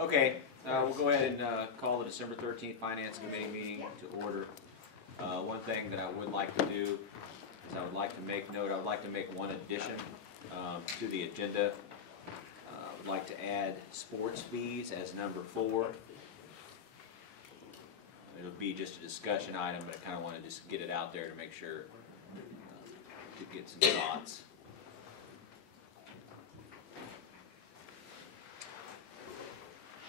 Okay, we'll go ahead and call the December 13th Finance Committee meeting to order. One thing that I would like to do is I would like to make note, I would like to make one addition to the agenda. I would like to add sports fees as number 4. It'll be just a discussion item, but I kind of want to just get it out there to make sure, to get some thoughts.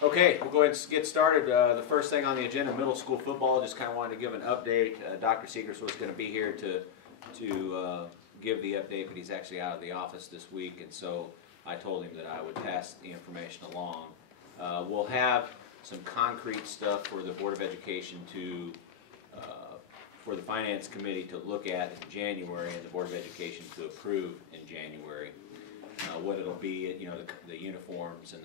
Okay, we'll go ahead and get started. The first thing on the agenda, middle school football. Just kind of wanted to give an update. Dr. Seegers was going to be here to give the update, but he's actually out of the office this week, and so I told him that I would pass the information along. We'll have some concrete stuff for the Board of Education to, for the Finance Committee to look at in January, and the Board of Education to approve in January. What it'll be, you know, the uniforms and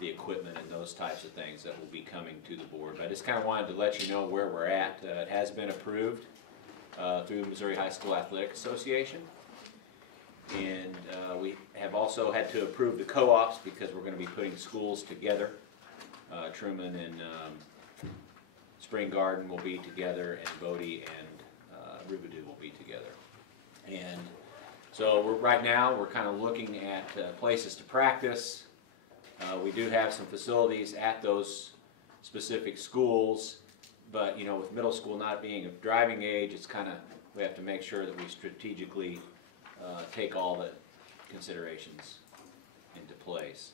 the equipment and those types of things that will be coming to the board. But I just kind of wanted to let you know where we're at. It has been approved through the Missouri High School Athletic Association. And we have also had to approve the co-ops because we're going to be putting schools together. Truman and Spring Garden will be together, and Bodie and Riverdale will be together. And so right now we're kind of looking at places to practice. We do have some facilities at those specific schools, but you know, with middle school not being of driving age, it's kind of, we have to make sure that we strategically take all the considerations into place.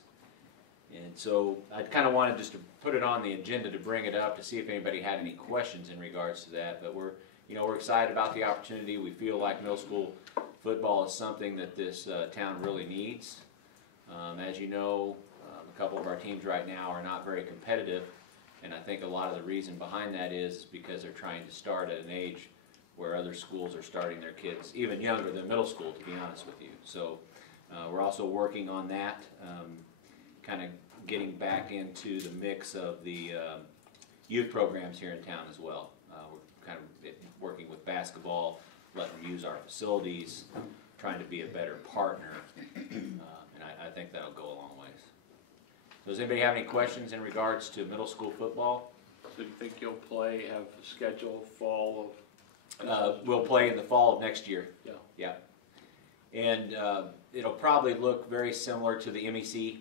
And so I kind of wanted just to put it on the agenda to bring it up to see if anybody had any questions in regards to that. But we're excited about the opportunity. We feel like middle school football is something that this town really needs. As you know, a couple of our teams right now are not very competitive, and I think a lot of the reason behind that is because they're trying to start at an age where other schools are starting their kids even younger than middle school, to be honest with you. So we're also working on that, kind of getting back into the mix of the youth programs here in town as well. We're kind of working with basketball, letting them use our facilities, trying to be a better partner, and I think that'll go a long ways. Does anybody have any questions in regards to middle school football? So you think you'll have a schedule fall of? We'll play in the fall of next year. Yeah. Yeah. And it'll probably look very similar to the MEC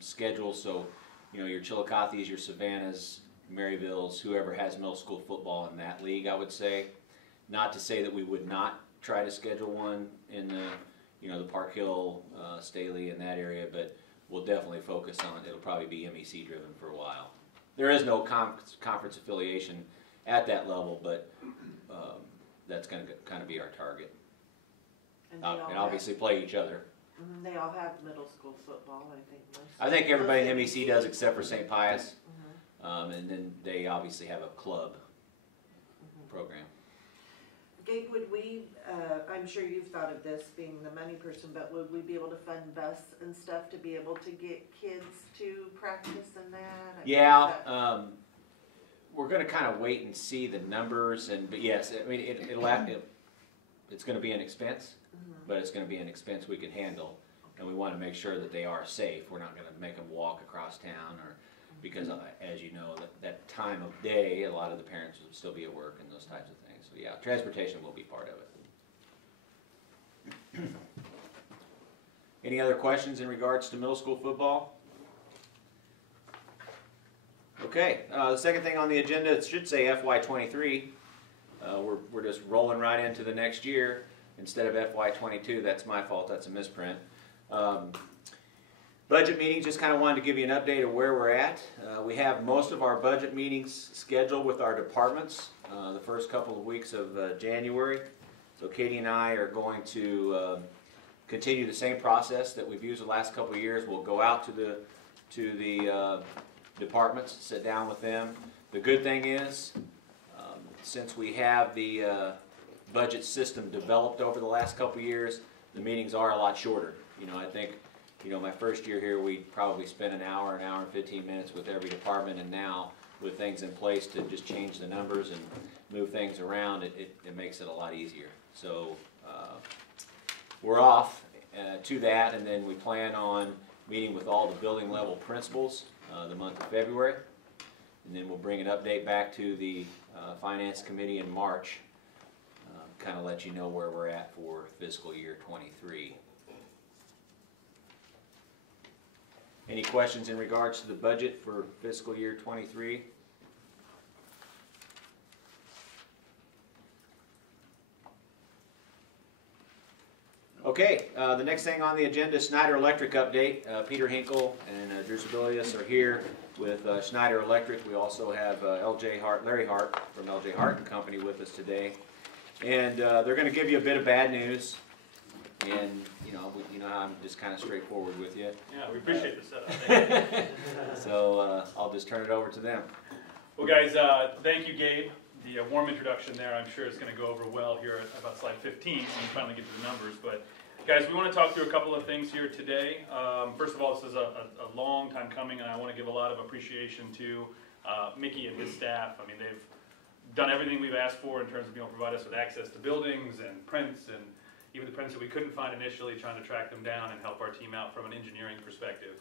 schedule. So, you know, your Chillicothe's, your Savannah's, Maryville's, whoever has middle school football in that league, I would say. Not to say that we would not try to schedule one in the, you know, the Park Hill, Staley, in that area, but we'll definitely focus on, it'll probably be MEC driven for a while. There is no conference affiliation at that level, but that's going to kind of be our target. And obviously play each other. They all have middle school football, I think. I think everybody in MEC does except for St. Pius. And then they obviously have a club program. Gabe, would we, I'm sure you've thought of this being the money person, but would we be able to fund bus and stuff to be able to get kids to practice and that? Yeah, we're going to kind of wait and see the numbers, but yes, I mean, it's going to be an expense, but it's going to be an expense we can handle, and we want to make sure that they are safe. We're not going to make them walk across town, or because, as you know, that time of day, a lot of the parents will still be at work and those types of things. So yeah, transportation will be part of it. Any other questions in regards to middle school football? Okay, the second thing on the agenda, it should say FY23. We're just rolling right into the next year instead of FY22. That's my fault, that's a misprint. Budget meetings, just kind of wanted to give you an update of where we're at. We have most of our budget meetings scheduled with our departments the first couple of weeks of January. So Katie and I are going to continue the same process that we've used the last couple of years. We'll go out to the departments, sit down with them. The good thing is, since we have the budget system developed over the last couple of years, the meetings are a lot shorter. You know, I think, you know, my first year here, we probably spent an hour and 15 minutes with every department, and now with things in place to just change the numbers and move things around, it makes it a lot easier. So we're off to that, and then we plan on meeting with all the building level principals the month of February. And then we'll bring an update back to the Finance Committee in March, kind of let you know where we're at for fiscal year 23. Any questions in regards to the budget for fiscal year 23? Okay, the next thing on the agenda is Schneider Electric update. Peter Hinkle and Drew Sebelius are here with Schneider Electric. We also have Larry Hart from LJ Hart and Company with us today. And they're going to give you a bit of bad news. And you know how I'm just kind of straightforward with you. Yeah, we appreciate the setup. So I'll just turn it over to them. Well, guys, thank you, Gabe. The warm introduction there, I'm sure it's going to go over well here at about slide 15 when we finally get to the numbers. But guys, we want to talk through a couple of things here today. First of all, this is a long time coming, and I want to give a lot of appreciation to Mickey and his staff. I mean, they've done everything we've asked for in terms of being able to provide us with access to buildings and prints, and even the prints that we couldn't find initially, trying to track them down and help our team out from an engineering perspective.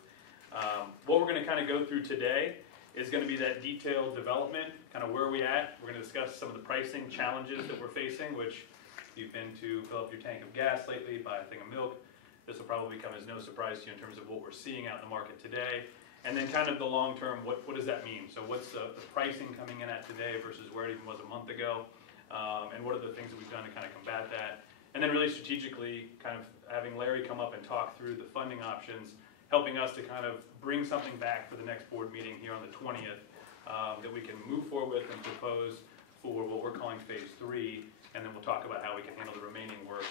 What we're going to kind of go through today is going to be that detailed development, kind of where are we at. We're going to discuss some of the pricing challenges that we're facing, which if you've been to fill up your tank of gas lately, buy a thing of milk, this will probably come as no surprise to you in terms of what we're seeing out in the market today. And then kind of the long term, what does that mean? So what's the pricing coming in at today versus where it even was a month ago? And what are the things that we've done to kind of combat that? And then really strategically, kind of having Larry come up and talk through the funding options, helping us to kind of bring something back for the next board meeting here on the 20th that we can move forward with and propose for what we're calling phase 3, and then we'll talk about how we can handle the remaining work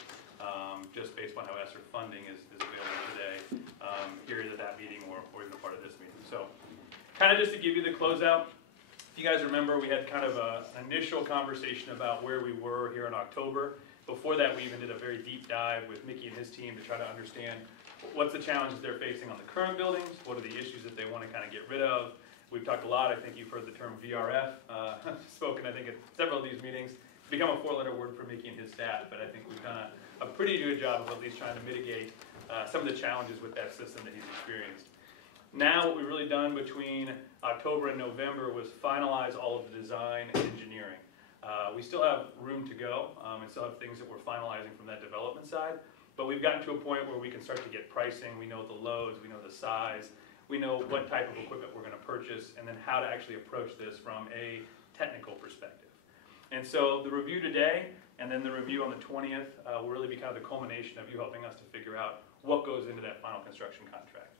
just based on how ESSER funding is available today, here at that meeting or even a part of this meeting. So kind of just to give you the closeout, if you guys remember, we had kind of an initial conversation about where we were here in October. Before that, we even did a very deep dive with Mickey and his team to try to understand what's the challenges they're facing on the current buildings, what are the issues that they want to kind of get rid of. We've talked a lot, I think you've heard the term VRF, spoken I think at several of these meetings. It's become a 4-letter word for Mickey and his staff, but I think we've done a pretty good job of at least trying to mitigate some of the challenges with that system that he's experienced. Now what we've really done between October and November was finalize all of the design and engineering. We still have room to go and still have things that we're finalizing from that development side. But we've gotten to a point where we can start to get pricing, we know the loads, we know the size, we know what type of equipment we're going to purchase, and then how to actually approach this from a technical perspective. And so the review today, and then the review on the 20th, will really be kind of the culmination of you helping us to figure out what goes into that final construction contract.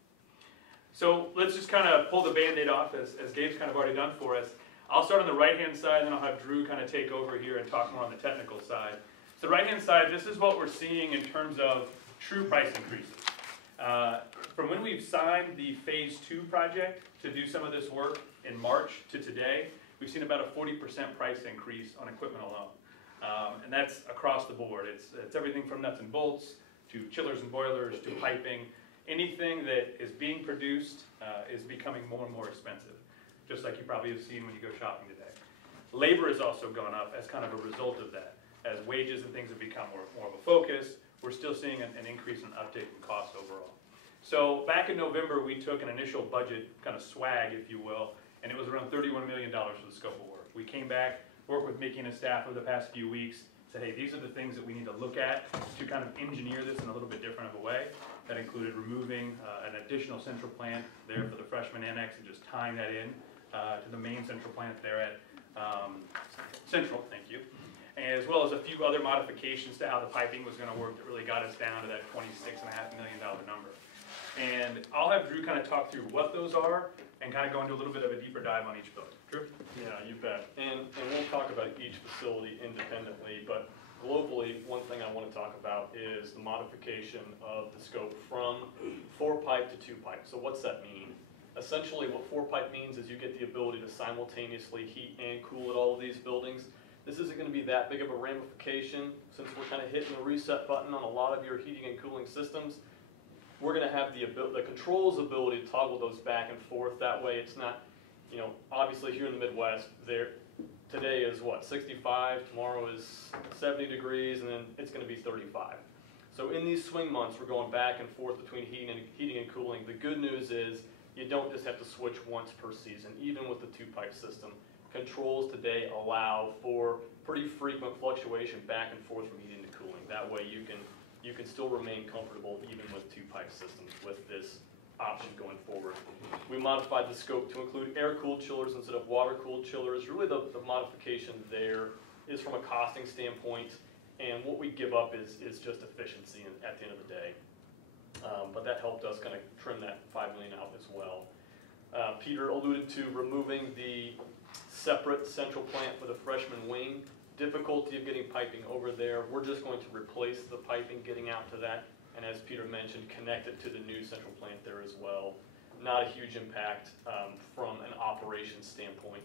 So let's just kind of pull the Band-Aid off, as Gabe's kind of already done for us. I'll start on the right-hand side, and then I'll have Drew kind of take over here and talk more on the technical side. The right-hand side, this is what we're seeing in terms of true price increases. From when we've signed the phase 2 project to do some of this work in March to today, we've seen about a 40% price increase on equipment alone. And that's across the board. It's everything from nuts and bolts to chillers and boilers to piping. Anything that is being produced is becoming more and more expensive, just like you probably have seen when you go shopping today. Labor has also gone up as kind of a result of that. As wages and things have become more of a focus, we're still seeing an increase in uptake in cost overall. So back in November, we took an initial budget kind of swag, if you will, and it was around $31 million for the scope of work. We came back, worked with Mickey and his staff over the past few weeks, said, hey, these are the things that we need to look at to kind of engineer this in a little bit different of a way. That included removing an additional central plant there for the freshman annex and just tying that in to the main central plant there at Central, thank you. As well as a few other modifications to how the piping was going to work that really got us down to that $26.5 million number. And I'll have Drew kind of talk through what those are and kind of go into a little bit of a deeper dive on each building. Drew? Yeah, you bet. And we'll talk about each facility independently, but globally, one thing I want to talk about is the modification of the scope from 4-pipe to 2-pipe. So what's that mean? Essentially, what 4-pipe means is you get the ability to simultaneously heat and cool at all of these buildings. This isn't going to be that big of a ramification since we're kind of hitting the reset button on a lot of your heating and cooling systems. We're going to have the controls ability to toggle those back and forth. That way it's not, you know, obviously here in the Midwest, today is what, 65, tomorrow is 70 degrees, and then it's going to be 35. So in these swing months, we're going back and forth between heating and cooling. The good news is you don't just have to switch once per season, even with the two-pipe system. Controls today allow for pretty frequent fluctuation back and forth from heating to cooling. That way you can still remain comfortable even with two-pipe systems with this option going forward. We modified the scope to include air-cooled chillers instead of water-cooled chillers. Really the modification there is from a costing standpoint, and what we give up is just efficiency at the end of the day. But that helped us kind of trim that $5 million out as well. Peter alluded to removing the separate central plant for the freshman wing. Difficulty of getting piping over there. We're just going to replace the piping getting out to that, and as Peter mentioned, connect it to the new central plant there as well. Not a huge impact from an operations standpoint.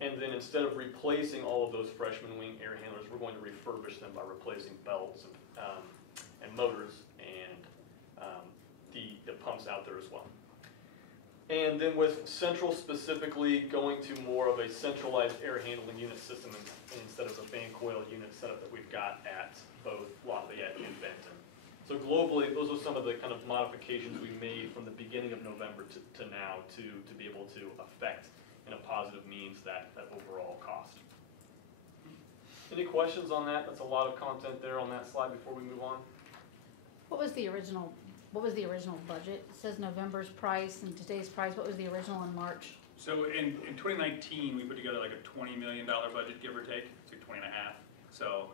And then instead of replacing all of those freshman wing air handlers, we're going to refurbish them by replacing belts and motors and the pumps out there as well. And then with Central specifically, going to more of a centralized air handling unit system instead of the fan coil unit setup that we've got at both Lafayette and Benton. So globally, those are some of the kind of modifications we made from the beginning of November to now to be able to affect in a positive means that overall cost. Any questions on that? That's a lot of content there on that slide before we move on. What was the original budget? It says November's price and today's price. What was the original in March? So in 2019, we put together like a $20 million budget, give or take. It's like 20 and a half. So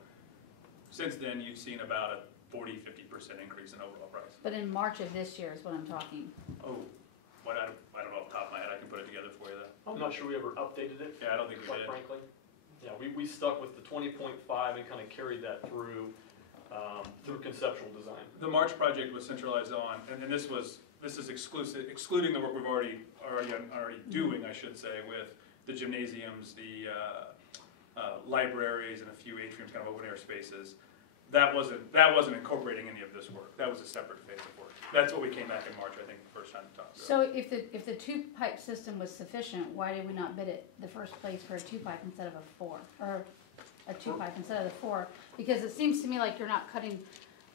since then, you've seen about a 40–50% increase in overall price. But in March of this year is what I'm talking. Oh, what I don't know off the top of my head. I can put it together for you though. I'm not sure we ever updated it. Yeah, I don't think we quite did. frankly. Yeah, we stuck with the 20.5 and kind of carried that through conceptual design. The March project was centralized on, and this is excluding the work we've already doing, I should say, with the gymnasiums, the libraries, and a few atriums, kind of open air spaces. That wasn't incorporating any of this work. That was a separate phase of work. That's what we came back in March, I think, the first time to talk about. So if the two-pipe system was sufficient, why did we not bid it the first place for a two-pipe instead of a four? Or a two-pipe instead of the four? Because it seems to me like you're not cutting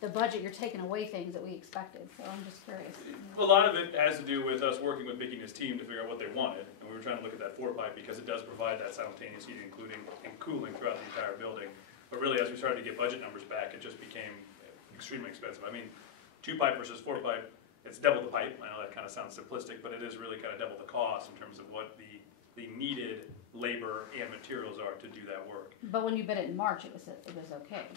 the budget, you're taking away things that we expected. So I'm just curious. A lot of it has to do with us working with Mickey and his team to figure out what they wanted. And we were trying to look at that four-pipe because it does provide that simultaneous heating, including and cooling throughout the entire building. But really, as we started to get budget numbers back, it just became extremely expensive. I mean, two-pipe versus four-pipe, it's double the pipe. I know that kind of sounds simplistic, but it is really kind of double the cost in terms of what the needed labor and materials are to do that work. But when you bid it in March, it was okay.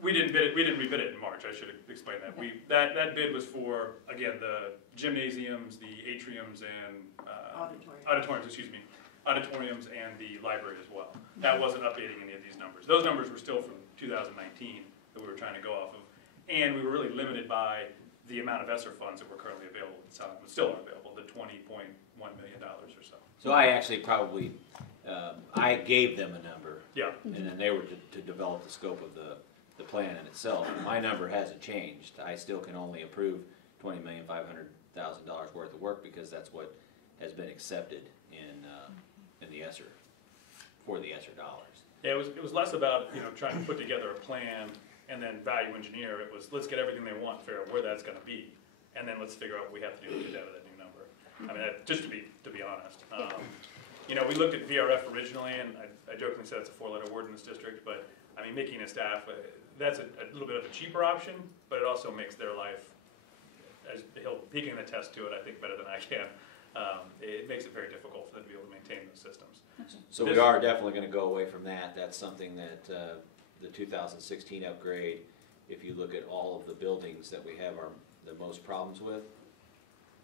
We didn't bid it. We didn't rebid it in March. I should explain that. Okay. That bid was for, again, the gymnasiums, the atriums, and auditoriums and the library as well. That wasn't updating any of these numbers. Those numbers were still from 2019 that we were trying to go off of, and we were really limited by the amount of ESSER funds that were currently available at the time, but still are available, the $20.1 million or so. So I actually probably, I gave them a number. Yeah. And then they were to develop the scope of the plan in itself. My number hasn't changed. I still can only approve $20,500,000 worth of work because that's what has been accepted in the ESSER, for the ESSER dollars. Yeah, it was less about trying to put together a plan and then value engineer. It was let's get everything they want, figure out where that's going to be, and then let's figure out what we have to do to get out of that new number. I mean, just to be honest, we looked at VRF originally, and I jokingly said it's a four-letter word in this district, but I mean, Mickey and his staff, that's a little bit of a cheaper option, but it also makes their life, as he can attest to it, I think better than I can. It makes it very difficult for them to be able to maintain those systems. So we are definitely going to go away from that. That's something that the 2016 upgrade, if you look at all of the buildings that we have the most problems with,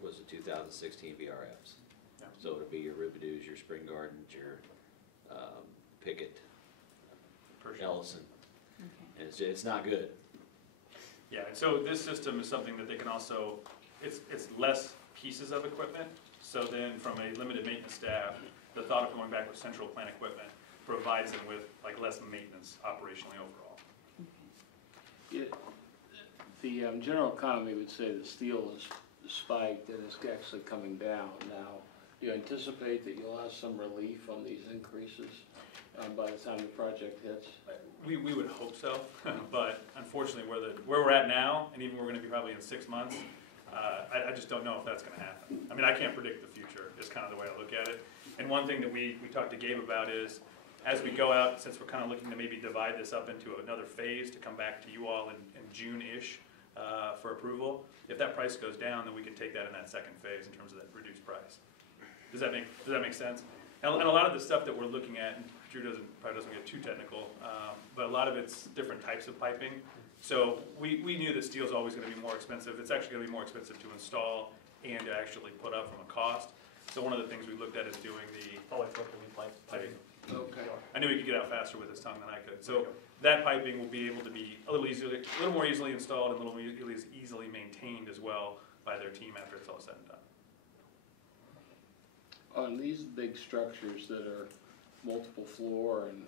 was the 2016 VRFs. Yeah. So it'll be your Rivedoos, your Spring Gardens, your Pickett, Ellison. Okay. And it's not good. Yeah, and so this system is something that they can also, it's less pieces of equipment, so then from a limited maintenance staff, the thought of going back with central plant equipment provides them with like less maintenance operationally overall. The general economy would say the steel is spiked and it's actually coming down now. Do you anticipate that you'll have some relief on these increases? by the time the project hits? We would hope so, but unfortunately, where we're at now, and even we're gonna be probably in 6 months, I just don't know if that's gonna happen. I mean, I can't predict the future, is kind of the way I look at it. And one thing that we talked to Gabe about is, as we go out, since we're kind of looking to maybe divide this up into another phase to come back to you all in June-ish for approval, if that price goes down, then we can take that in that second phase in terms of that reduced price. Does that make sense? And a lot of the stuff that we're looking at, and Drew probably doesn't get too technical, but a lot of it's different types of piping. So we knew that steel's always going to be more expensive. It's actually going to be more expensive to install and to actually put up from a cost. So one of the things we looked at is doing the Polypropylene piping. Okay. I knew he could get out faster with his tongue than I could. So that piping will be able to be a little more easily installed and a little more easily maintained as well by their team after it's all said and done. On these big structures that are multiple floor and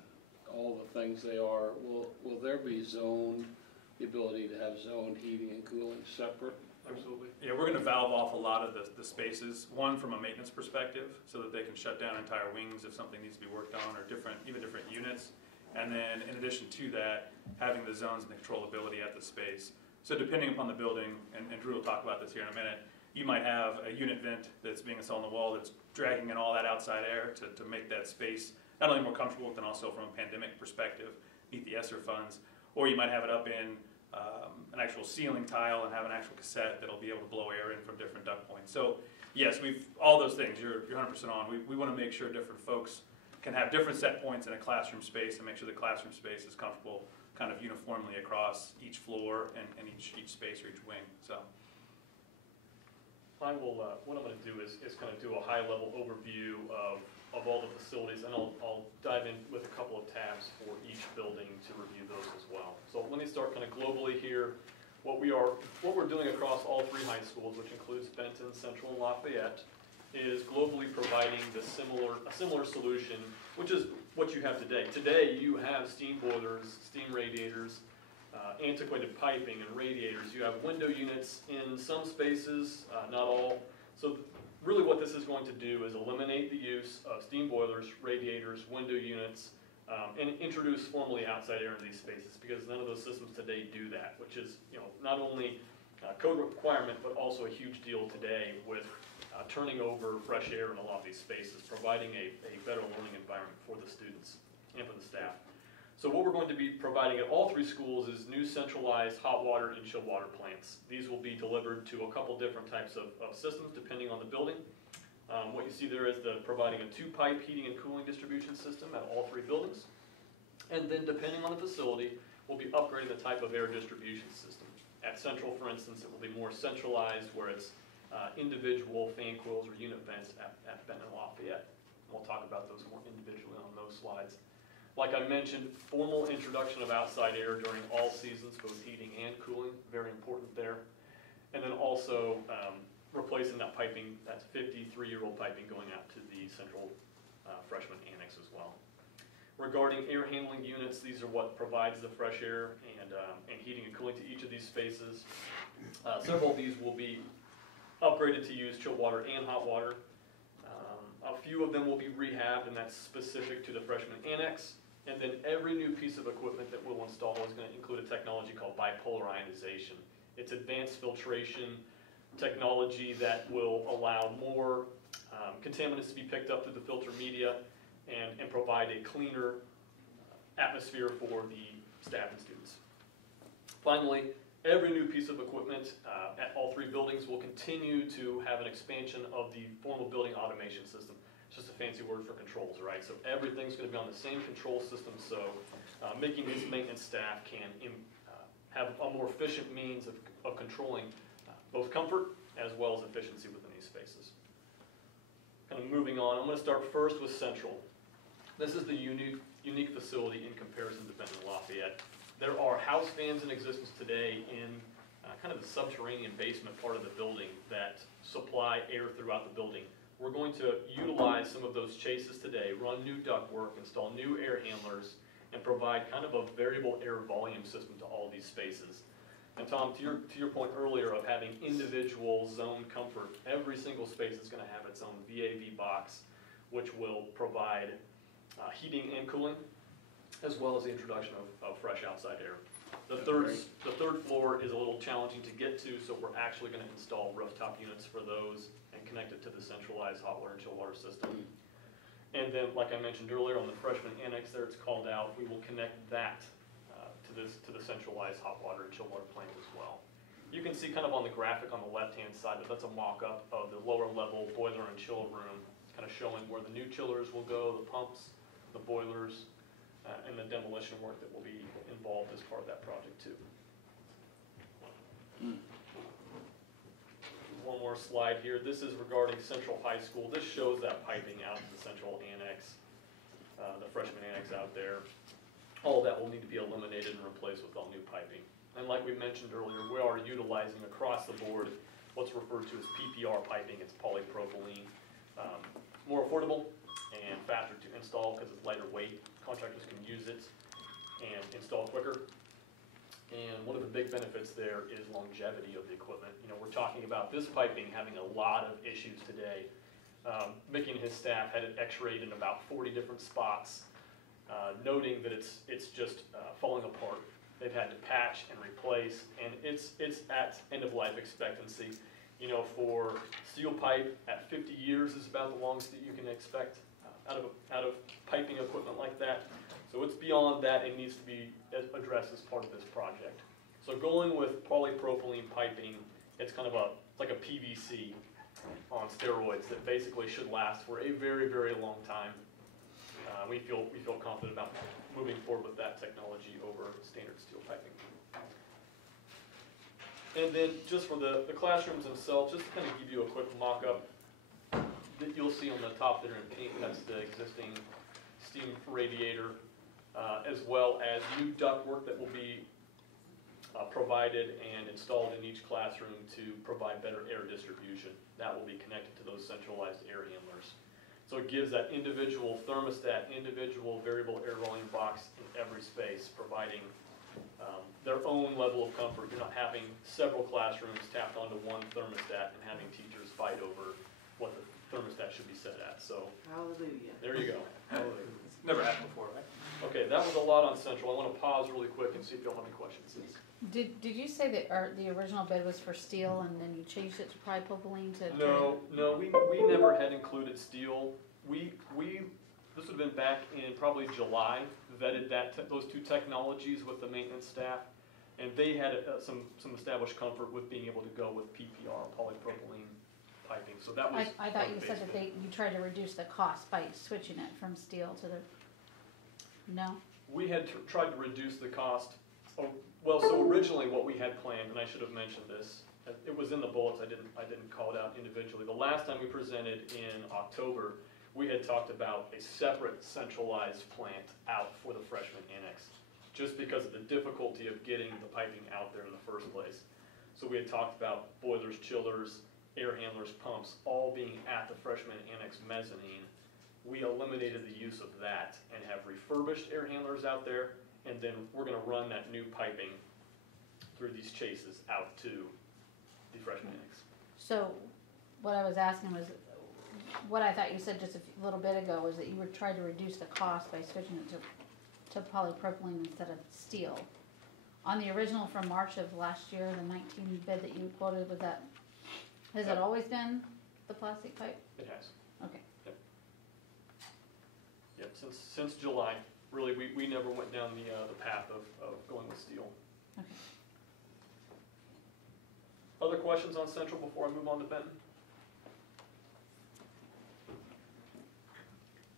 all the things they are, will there be the ability to have zoned heating and cooling separate? Absolutely. Yeah, we're going to valve off a lot of the spaces, one from a maintenance perspective, so that they can shut down entire wings if something needs to be worked on, or even different units. And then in addition to that, having the zones and the controllability at the space. So depending upon the building, and Drew will talk about this here in a minute, you might have a unit vent that's being installed on the wall that's dragging in all that outside air to make that space not only more comfortable, but then also from a pandemic perspective, meet the ESSER funds. Or you might have it up in an actual ceiling tile and have an actual cassette that'll be able to blow air in from different duct points. So yes, all those things, you're 100% on. We want to make sure different folks can have different set points in a classroom space and make sure the classroom space is comfortable kind of uniformly across each floor and each space or each wing. So I will, what I'm going to do is kind of do a high-level overview of all the facilities, and I'll dive in with a couple of tabs for each building to review those as well. So let me start kind of globally here. What we're doing across all three high schools, which includes Benton, Central, and Lafayette, is globally providing a similar solution, which is what you have today. Today, you have steam boilers, steam radiators, antiquated piping and radiators. You have window units in some spaces, not all. So really what this is going to do is eliminate the use of steam boilers, radiators, window units, and introduce formally outside air into these spaces, because none of those systems today do that, which is not only a code requirement, but also a huge deal today with turning over fresh air in a lot of these spaces, providing a better learning environment for the students and for the staff. So what we're going to be providing at all three schools is new centralized hot water and chilled water plants. These will be delivered to a couple different types of systems depending on the building. What you see there is providing a 2-pipe heating and cooling distribution system at all three buildings. And then depending on the facility, we'll be upgrading the type of air distribution system. At Central, for instance, it will be more centralized, where it's individual fan coils or unit vents at Benton and Lafayette. We'll talk about those more individually on those slides. Like I mentioned, formal introduction of outside air during all seasons, both heating and cooling, very important there. And then also replacing that piping, that 53-year-old piping going out to the Central freshman annex as well. Regarding air handling units, these are what provides the fresh air and heating and cooling to each of these spaces. Several of these will be upgraded to use chilled water and hot water. A few of them will be rehabbed, and that's specific to the freshman annex. And then every new piece of equipment that we'll install is going to include a technology called bipolar ionization. It's advanced filtration technology that will allow more contaminants to be picked up through the filter media and provide a cleaner atmosphere for the staff and students. Finally, every new piece of equipment at all three buildings will continue to have an expansion of the formal building automation system. It's just a fancy word for controls, right? So everything's going to be on the same control system, so making these maintenance staff can have a more efficient means of controlling both comfort as well as efficiency within these spaces. Kind of moving on, I'm going to start first with Central. This is the unique facility in comparison to Benton and Lafayette. There are house fans in existence today in kind of the subterranean basement part of the building that supply air throughout the building. We're going to utilize some of those chases today, run new ductwork, install new air handlers, and provide kind of a variable air volume system to all these spaces. And Tom, to your point earlier of having individual zone comfort, every single space is going to have its own VAV box, which will provide heating and cooling, as well as the introduction of fresh outside air. The That's third floor is a little challenging to get to, so we're actually going to install rooftop units for those and connect it to the centralized hot water and chill water system. And then, like I mentioned earlier, on the freshman annex there, it's called out, we will connect that to the centralized hot water and chill water plant as well. You can see kind of on the graphic on the left-hand side that that's a mock-up of the lower level boiler and chill room, kind of showing where the new chillers will go, the pumps, the boilers, and the demolition work that will be involved as part of that project too. One more slide here. This is regarding Central High School. This shows that piping out to the central annex, the freshman annex out there. All of that will need to be eliminated and replaced with all new piping. And like we mentioned earlier, we are utilizing across the board what's referred to as PPR piping. It's polypropylene. More affordable and faster to install because it's lighter weight. Contractors can use it and install quicker. And one of the big benefits there is longevity of the equipment. You know, we're talking about this piping having a lot of issues today. Mickey and his staff had it x-rayed in about 40 different spots, noting that it's just falling apart. They've had to patch and replace, and it's at end of life expectancy. You know, for steel pipe at 50 years is about the longest that you can expect out of piping equipment like that. So it's beyond that. It needs to be addressed as part of this project. So going with polypropylene piping, it's kind of like a PVC on steroids that basically should last for a very, very long time. We feel confident about moving forward with that technology over standard steel piping. And then just for the classrooms themselves, just to kind of give you a quick mock-up that you'll see on the top there in pink, that's the existing steam radiator, as well as new ductwork that will be provided and installed in each classroom to provide better air distribution. That will be connected to those centralized air handlers. So it gives that individual thermostat, individual variable air volume box in every space, providing their own level of comfort. You're not having several classrooms tapped onto one thermostat and having teachers fight over what the thermostat should be set at. So Hallelujah. there you go. Hallelujah. Never happened before, right? Okay, that was a lot on Central. I want to pause really quick and see if y'all have any questions. Did you say that the original bid was for steel and then you changed it to polypropylene to? No, we never had included steel. This would have been back in probably July, vetted those two technologies with the maintenance staff, and they had some established comfort with being able to go with PPR, polypropylene piping. So that was. I thought you said that you tried to reduce the cost by switching it from steel to the. No. We had tried to reduce the cost. Well, so originally what we had planned, and I should have mentioned this, it was in the bullets. I didn't call it out individually. The last time we presented in October, we had talked about a separate centralized plant out for the freshman annex, just because of the difficulty of getting the piping out there in the first place. So we had talked about boilers, chillers, air handlers, pumps, all being at the freshman annex mezzanine. We eliminated the use of that and have refurbished air handlers out there, and then we're going to run that new piping through these chases out to the freshman annex. So what I was asking was, what I thought you said just a little bit ago was that you were trying to reduce the cost by switching it to polypropylene instead of steel. On the original from March of last year, the 19 bid that you quoted, was that, has it always been the plastic pipe? It has. Okay. Yep, since July, really, we never went down the path of going with steel. Okay. Other questions on Central before I move on to Benton?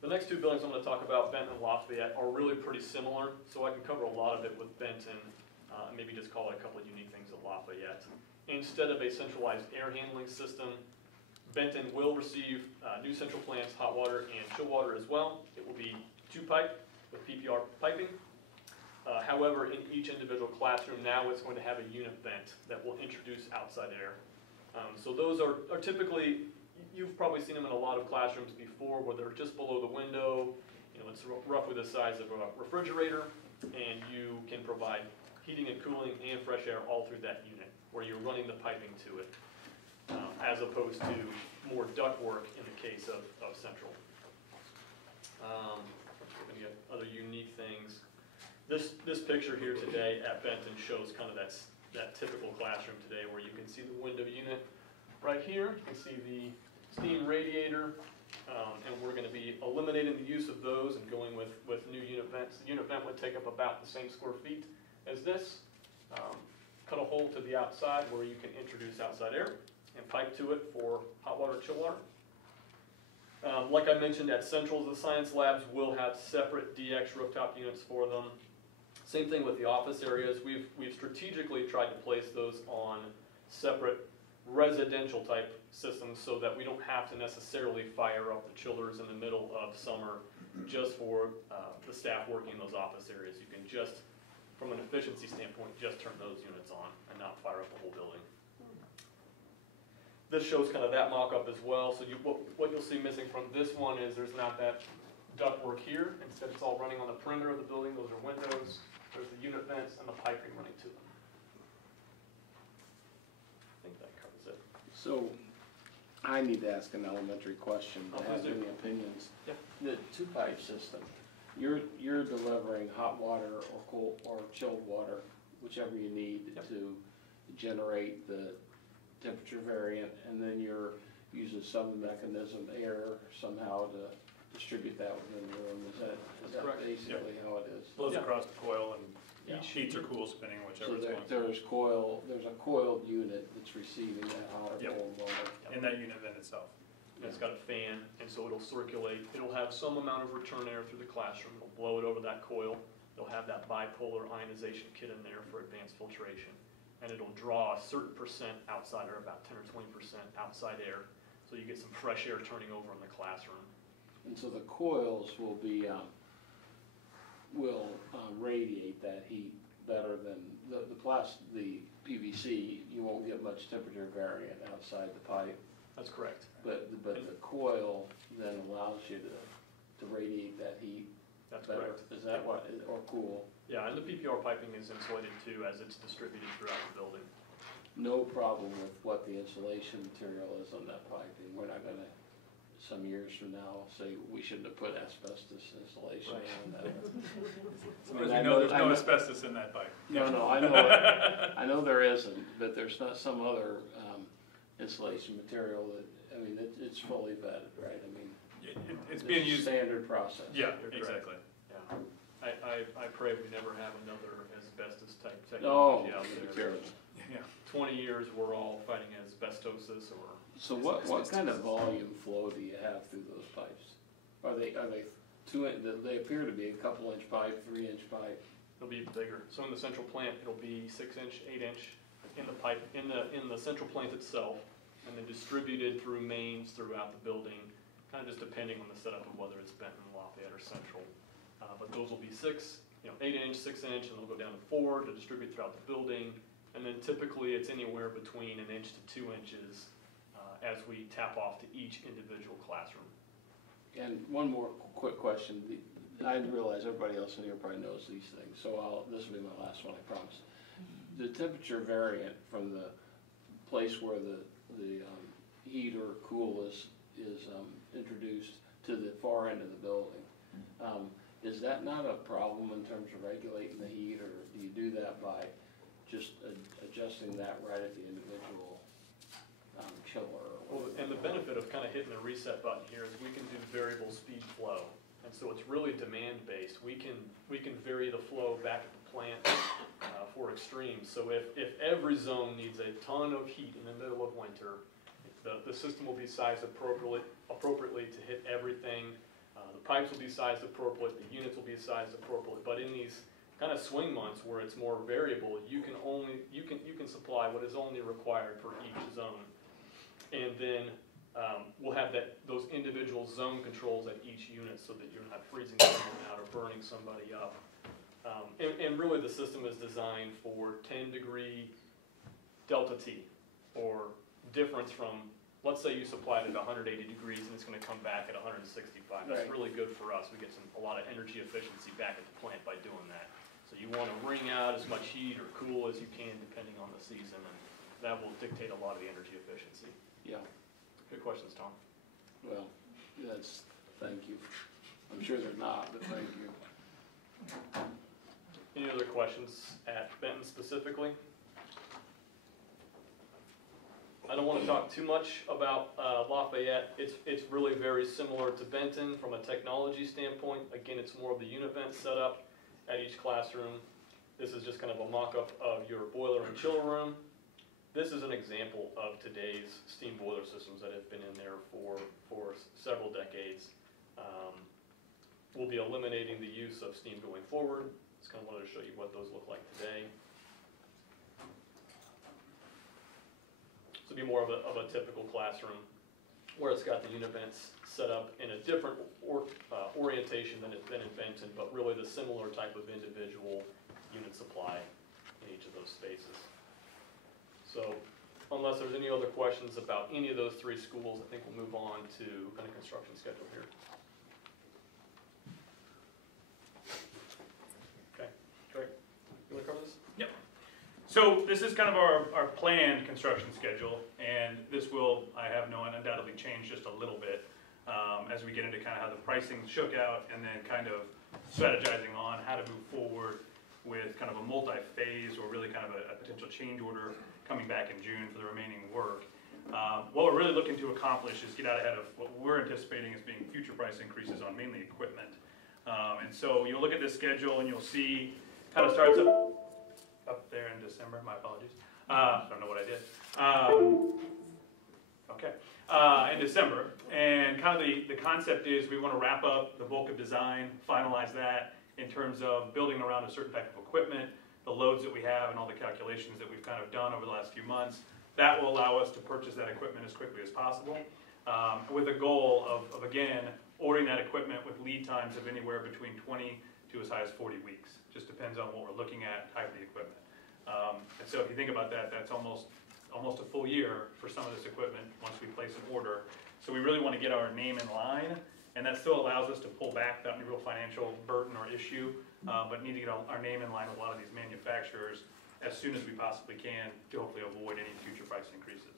The next two buildings I'm going to talk about, Benton and Lafayette, are really pretty similar, so I can cover a lot of it with Benton, and maybe just call it a couple of unique things at Lafayette. Instead of a centralized air handling system, Benton will receive new central plants, hot water and chill water as well. It will be 2-pipe with PPR piping. However, in each individual classroom now it's going to have a unit vent that will introduce outside air. So those are typically, you've probably seen them in a lot of classrooms before where they're just below the window. You know, it's roughly the size of a refrigerator, and you can provide heating and cooling and fresh air all through that unit where you're running the piping to it, as opposed to more duct work in the case of Central. maybe other unique things. This picture here today at Benton shows kind of that typical classroom today, where you can see the window unit right here. You can see the steam radiator, and we're going to be eliminating the use of those and going with new unit vents. The unit vent would take up about the same square feet as this. Cut a hole to the outside where you can introduce outside air and pipe to it for hot water and chill water. Like I mentioned, at Centrals, the science labs will have separate DX rooftop units for them. Same thing with the office areas. We've strategically tried to place those on separate residential type systems so that we don't have to necessarily fire up the chillers in the middle of summer just for the staff working in those office areas. You can just, from an efficiency standpoint, just turn those units on and not fire up the whole building. This shows kind of that mock-up as well. So what you'll see missing from this one is there's not that ductwork here. Instead, it's all running on the perimeter of the building. Those are windows. There's the unit vents and the piping running to them. I think that covers it. So, I need to ask an elementary question. Oh, I have please do. any opinions. Yeah. The two-pipe system, you're delivering hot water or cold or chilled water, whichever you need, Yep. to generate the temperature variant, and then you're using some mechanism, air, somehow to distribute that within the room. Is that correct. basically how it is? Blows Yeah. across the coil and Yeah. heats or cools depending on whichever So it's there, going. there's a coiled unit that's receiving that hot or Yep. cold water. In that unit vent itself. It's got a fan, and so it'll circulate. It'll have some amount of return air through the classroom. It'll blow it over that coil. They'll have that bipolar ionization kit in there for advanced filtration. And it'll draw a certain percent outside, or about 10 or 20% outside air. So you get some fresh air turning over in the classroom. And so the coils will be, radiate that heat better than the PVC. You won't get much temperature variant outside the pipe, That's correct. but the coil then allows you to radiate that heat That's better. correct. Is that what, or cool? Yeah, and the PPR piping is insulated too as it's distributed throughout the building. No problem with what the insulation material is on that piping. We're not gonna, some years from now, say we shouldn't have put asbestos insulation on that. As you know, there's no asbestos in that pipe. No, I know it. I know there isn't, but there's not some other insulation material that, I mean, it's fully vetted, right? I mean, It's being used, standard process. yeah, You're correct. exactly. Yeah. I pray we never have another asbestos type No, technology out it'd be there. terrible. Yeah. 20 years, we're all fighting asbestosis or. So what kind of volume flow do you have through those pipes? Are they they appear to be a couple inch pipe, 3 inch pipe? It'll be bigger. So in the central plant, it'll be 6 inch, 8 inch in the pipe, in the central plant itself, and then distributed through mains throughout the building, kind of just depending on the setup of whether it's Benton, Lafayette, or Central. But those will be 8 inch, 6 inch, and they'll go down to 4 to distribute throughout the building. And then typically it's anywhere between 1 inch to 2 inches as we tap off to each individual classroom. And one more quick question. I realize everybody else in here probably knows these things, so this will be my last one, I promise. The temperature variant from the place where the heat or cool is introduced to the far end of the building, is that not a problem in terms of regulating the heat, or do you do that by just adjusting that right at the individual chiller? Well, and the benefit of kind of hitting the reset button here is we can do variable speed flow. And so it's really demand-based. We can vary the flow back at the plant for extremes. So if every zone needs a ton of heat in the middle of winter, the system will be sized appropriately to hit everything. The pipes will be sized appropriately, the units will be sized appropriately. But in these kind of swing months where it's more variable, you can supply what is only required for each zone. And then we'll have those individual zone controls at each unit so that you're not freezing someone out or burning somebody up. And really the system is designed for 10-degree delta T, or difference from, let's say you supplied it at 180 degrees and it's going to come back at 165. That's Right. really good for us. We get a lot of energy efficiency back at the plant by doing that. So you want to wring out as much heat or cool as you can depending on the season, and that will dictate a lot of the energy efficiency. Yeah, Good questions, Tom. well, thank you. I'm sure they're not, but thank you. questions at Benton specifically. I don't want to talk too much about Lafayette. It's really very similar to Benton from a technology standpoint. Again, it's more of the univent setup at each classroom. This is just kind of a mock-up of your boiler and chiller room. This is an example of today's steam boiler systems that have been in there for several decades. We'll be eliminating the use of steam going forward. Just kind of wanted to show you what those look like today. This will be more of a typical classroom where it's got the univents set up in a different orientation than in Benton, but really the similar type of individual unit supply in each of those spaces. So unless there's any other questions about any of those three schools, I think we'll move on to kind of construction schedule here. Okay, Trey, you want to cover this? Yep. So this is kind of our planned construction schedule, and this will, I have no undoubtedly change just a little bit as we get into kind of how the pricing shook out, and then kind of strategizing on how to move forward with kind of a multi-phase or really kind of a potential change order coming back in June for the remaining work. What we're really looking to accomplish is get out ahead of what we're anticipating as being future price increases on mainly equipment. And so you'll look at this schedule and you'll see kind of starts up there in December. My apologies. I don't know what I did. Okay. In December. And kind of the concept is we want to wrap up the bulk of design, finalize that in terms of building around a certain type of equipment, the loads that we have and all the calculations that we've kind of done over the last few months. That will allow us to purchase that equipment as quickly as possible with a goal of again, ordering that equipment with lead times of anywhere between 20 to as high as 40 weeks. Just depends on what we're looking at, type of the equipment. And so if you think about that, that's almost a full year for some of this equipment once we place an order. So we really want to get our name in line, and that still allows us to pull back without any real financial burden or issue, but need to get our name in line with a lot of these manufacturers as soon as we possibly can to hopefully avoid any future price increases.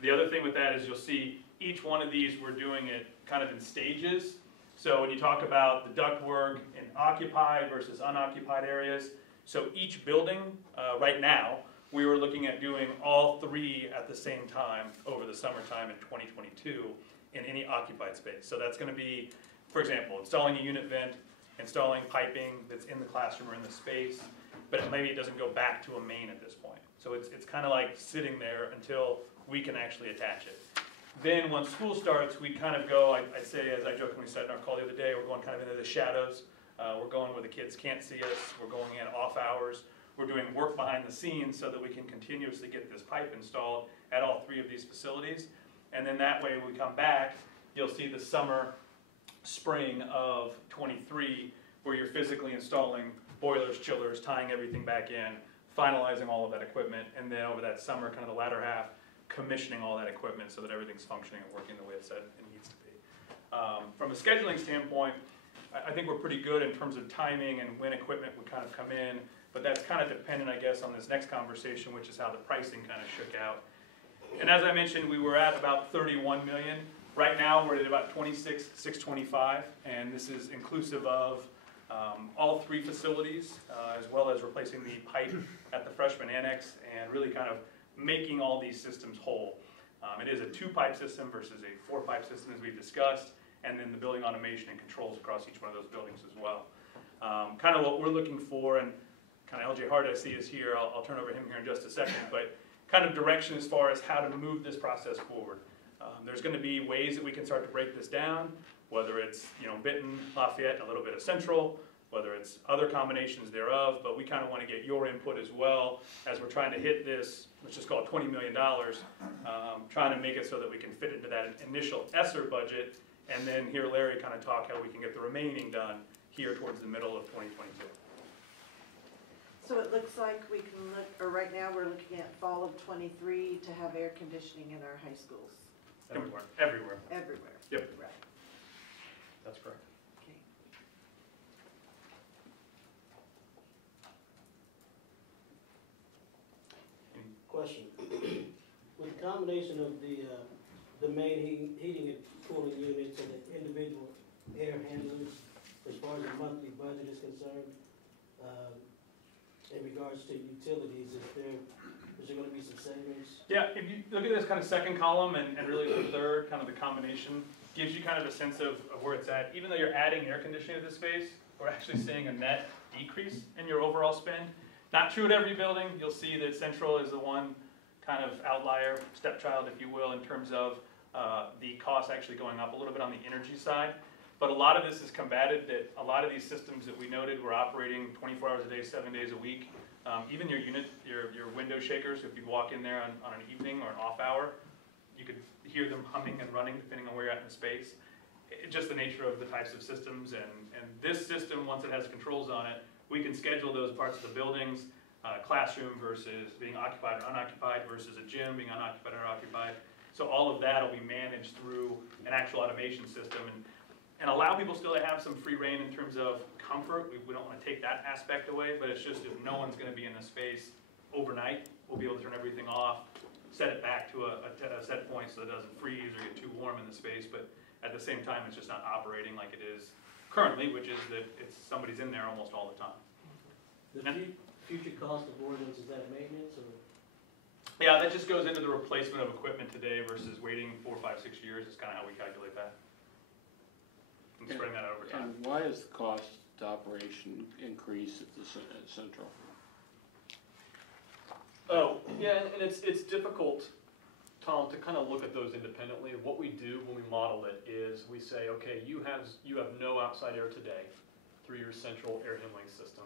The other thing with that is you'll see each one of these, we're doing it kind of in stages. So when you talk about the ductwork in occupied versus unoccupied areas, so each building right now, we were looking at doing all three at the same time over the summertime in 2022 in any occupied space. So that's going to be, for example, installing a unit vent, installing piping that's in the classroom or in the space, but maybe it doesn't go back to a main at this point. So it's kind of like sitting there until we can actually attach it. Then once school starts, we kind of go, I'd say, as I jokingly said in our call the other day, we're going kind of into the shadows. We're going where the kids can't see us. We're going in off hours. We're doing work behind the scenes so that we can continuously get this pipe installed at all three of these facilities. And then that way when we come back, you'll see the summer, spring of 23, where you're physically installing boilers, chillers, tying everything back in, finalizing all of that equipment, and then over that summer, kind of the latter half, commissioning all that equipment so that everything's functioning and working the way it said it needs to be. From a scheduling standpoint, I think we're pretty good in terms of timing and when equipment would kind of come in, but that's kind of dependent, I guess, on this next conversation, which is how the pricing kind of shook out. And as I mentioned, we were at about 31 million. Right now, we're at about 26,625, and this is inclusive of all three facilities, as well as replacing the pipe at the freshman annex, and really kind of making all these systems whole. It is a 2-pipe system versus a 4-pipe system, as we've discussed, and then the building automation and controls across each one of those buildings as well. Kind of what we're looking for, and kind of LJ Hart I see is here, I'll turn over to him here in just a second, but kind of direction as far as how to move this process forward. There's going to be ways that we can start to break this down, whether it's Benton, Lafayette, and a little bit of Central, whether it's other combinations thereof, but we kind of want to get your input as well as we're trying to hit this, let's just call it $20 million, trying to make it so that we can fit into that initial ESSER budget, and then hear Larry kind of talk how we can get the remaining done here towards the middle of 2022. So it looks like we can look, or right now we're looking at fall of 23 to have air conditioning in our high schools. Everywhere. Everywhere. Yep. Right. That's correct. Okay. Question. With the combination of the main heating and cooling units and the individual air handlers, as far as the monthly budget is concerned, in regards to utilities, is there gonna be some savings? Yeah, if you look at this kind of second column and really the third, kind of the combination, gives you kind of a sense of where it's at. Even though you're adding air conditioning to this space, we're actually seeing a net decrease in your overall spend. Not true at every building. You'll see that Central is the one kind of outlier, stepchild, if you will, in terms of the cost actually going up a little bit on the energy side. But a lot of this is combated that a lot of these systems that we noted were operating 24 hours a day, 7 days a week. Even your unit, your window shakers, if you walk in there on an evening or an off hour, you could hear them humming and running depending on where you're at in the space. Just the nature of the types of systems, and this system, once it has controls on it, we can schedule those parts of the buildings, classroom versus being occupied or unoccupied versus a gym being unoccupied or occupied. So all of that will be managed through an actual automation system and allow people still to have some free reign in terms of comfort. We don't want to take that aspect away, but it's just if no one's going to be in the space overnight, we'll be able to turn everything off, set it back to a set point so it doesn't freeze or get too warm in the space, but at the same time, it's just not operating like it is currently, which is that somebody's in there almost all the time. The future cost of ordinance, is that maintenance or? Yeah, that just goes into the replacement of equipment today versus waiting 4, 5, 6 years is kind of how we calculate that. And spreading that over time. And why is the cost to operation increase at Central? Oh, yeah, and it's difficult, Tom, to kind of look at those independently. What we do when we model it is we say, okay, you have no outside air today through your central air handling system.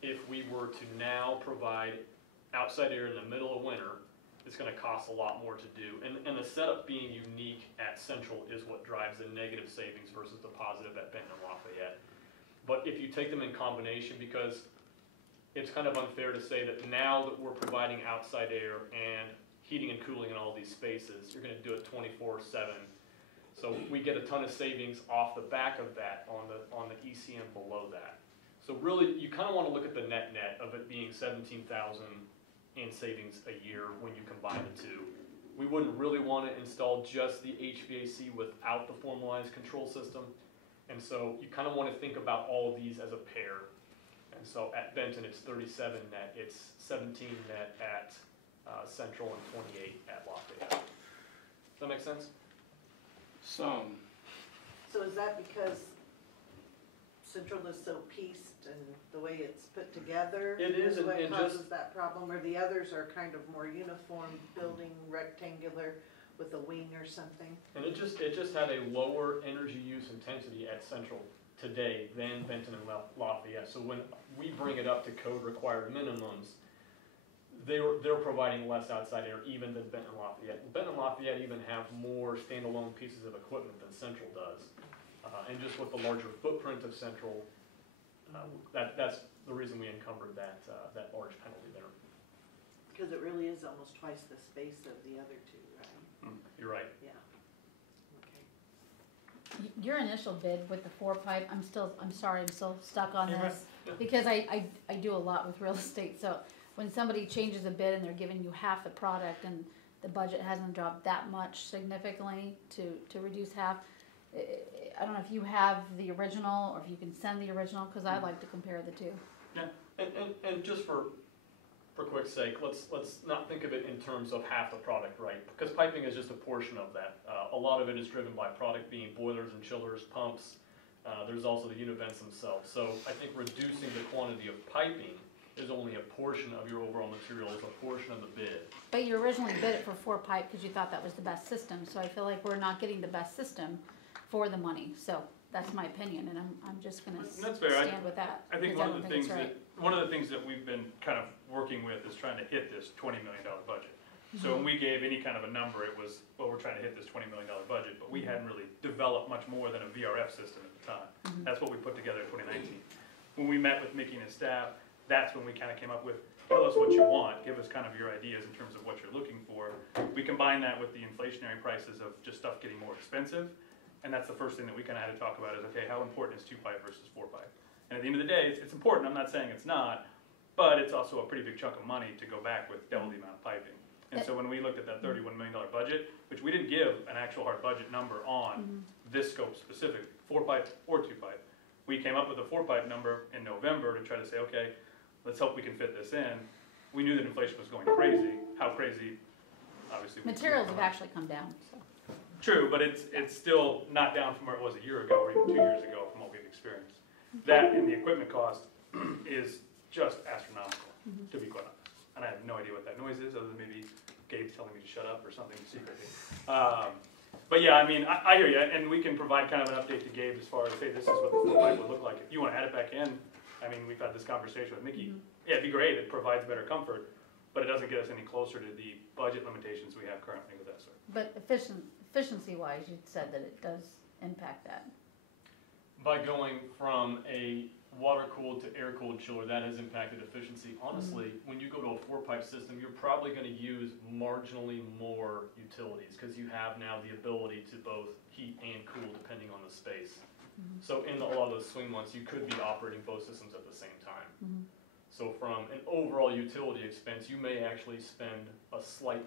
If we were to now provide outside air in the middle of winter, it's going to cost a lot more to do. And the setup being unique at Central is what drives the negative savings versus the positive at Benton and Lafayette. But if you take them in combination, because it's kind of unfair to say that now that we're providing outside air and heating and cooling in all these spaces, you're going to do it 24/7. So we get a ton of savings off the back of that on the ECM below that. So really, you kind of want to look at the net of it being 17,000 in savings a year when you combine the two. We wouldn't really want to install just the HVAC without the formalized control system. And so you kind of want to think about all of these as a pair. And so at Benton, it's 37 net, it's 17 net at Central, and 28 at Lafayette. Does that make sense? Some. So is that because Central is so pieced and the way it's put together? It is, what and causes just- that problem, or the others are kind of more uniform, building rectangular with a wing or something? And it just had a lower energy use intensity at Central today than Benton and Lafayette. So when we bring it up to code required minimums, they're providing less outside air even than Benton and Lafayette. Benton and Lafayette even have more standalone pieces of equipment than Central does. And just with the larger footprint of Central, that's the reason we encumbered that large penalty there. Because it really is almost twice the space of the other two, right? You're right. Yeah. Okay. Your initial bid with the 4-pipe, I'm still stuck on You're this. right. Because I do a lot with real estate, so when somebody changes a bid and they're giving you half the product and the budget hasn't dropped that much significantly to reduce half, I don't know if you have the original or if you can send the original, because I like to compare the two. Yeah, and just for quick sake, let's not think of it in terms of half the product, right? Because piping is just a portion of that. A lot of it is driven by product being boilers and chillers, pumps. There's also the unit vents themselves. So I think reducing the quantity of piping is only a portion of your overall material, is a portion of the bid. But you originally bid it for 4-pipe because you thought that was the best system, so I feel like we're not getting the best system for the money. So that's my opinion, and I'm just gonna That's fair. stand with that. I think because one of don't the it's things right. that we've been kind of working with is trying to hit this $20 million budget. So when we gave any kind of a number, it was, well, we're trying to hit this $20 million budget, but we hadn't really developed much more than a VRF system at the time. That's what we put together in 2019. When we met with Mickey and his staff, that's when we kind of came up with, tell us what you want, give us kind of your ideas in terms of what you're looking for. We combine that with the inflationary prices of just stuff getting more expensive, and that's the first thing that we kind of had to talk about is, okay, how important is 2-pipe versus 4-pipe? And at the end of the day, it's important, I'm not saying it's not, but it's also a pretty big chunk of money to go back with double the amount of piping. And so when we looked at that $31 million budget, which we didn't give an actual hard budget number on this scope specific, 4-pipe or 2-pipe, we came up with a 4-pipe number in November to try to say, okay, let's hope we can fit this in. We knew that inflation was going crazy. How crazy, obviously. Materials have actually come down, so. True, but it's still not down from where it was a year ago or even 2 years ago from what we've experienced. That and the equipment cost is just astronomical, to be quite honest. And I have no idea what that noise is, other than maybe Gabe's telling me to shut up or something secretly. But yeah, I mean, I hear you, and we can provide kind of an update to Gabe as far as, hey, this is what the full pipe would look like. If you want to add it back in, I mean, we've had this conversation with Mickey. Yeah, it'd be great, it provides better comfort, but it doesn't get us any closer to the budget limitations we have currently with that sort. But efficiency-wise, you said that it does impact that. By going from a water-cooled to air-cooled chiller, that has impacted efficiency. Honestly, when you go to a 4-pipe system, you're probably going to use marginally more utilities because you have now the ability to both heat and cool depending on the space. So in a lot of those swing months, you could be operating both systems at the same time. So from an overall utility expense, you may actually spend a slight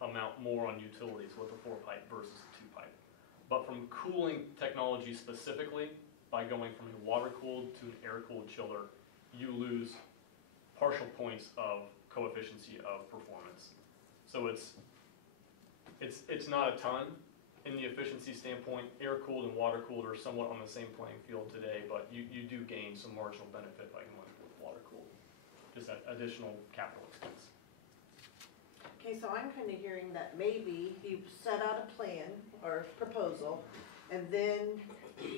amount more on utilities with a 4-pipe versus a 2-pipe. But from cooling technology specifically, by going from a water-cooled to an air-cooled chiller, you lose partial points of coefficient of performance. So it's not a ton in the efficiency standpoint. Air-cooled and water-cooled are somewhat on the same playing field today, but you do gain some marginal benefit by going with water-cooled. Just that additional capital expense. Okay, so I'm kind of hearing that maybe you set out a plan or proposal, and then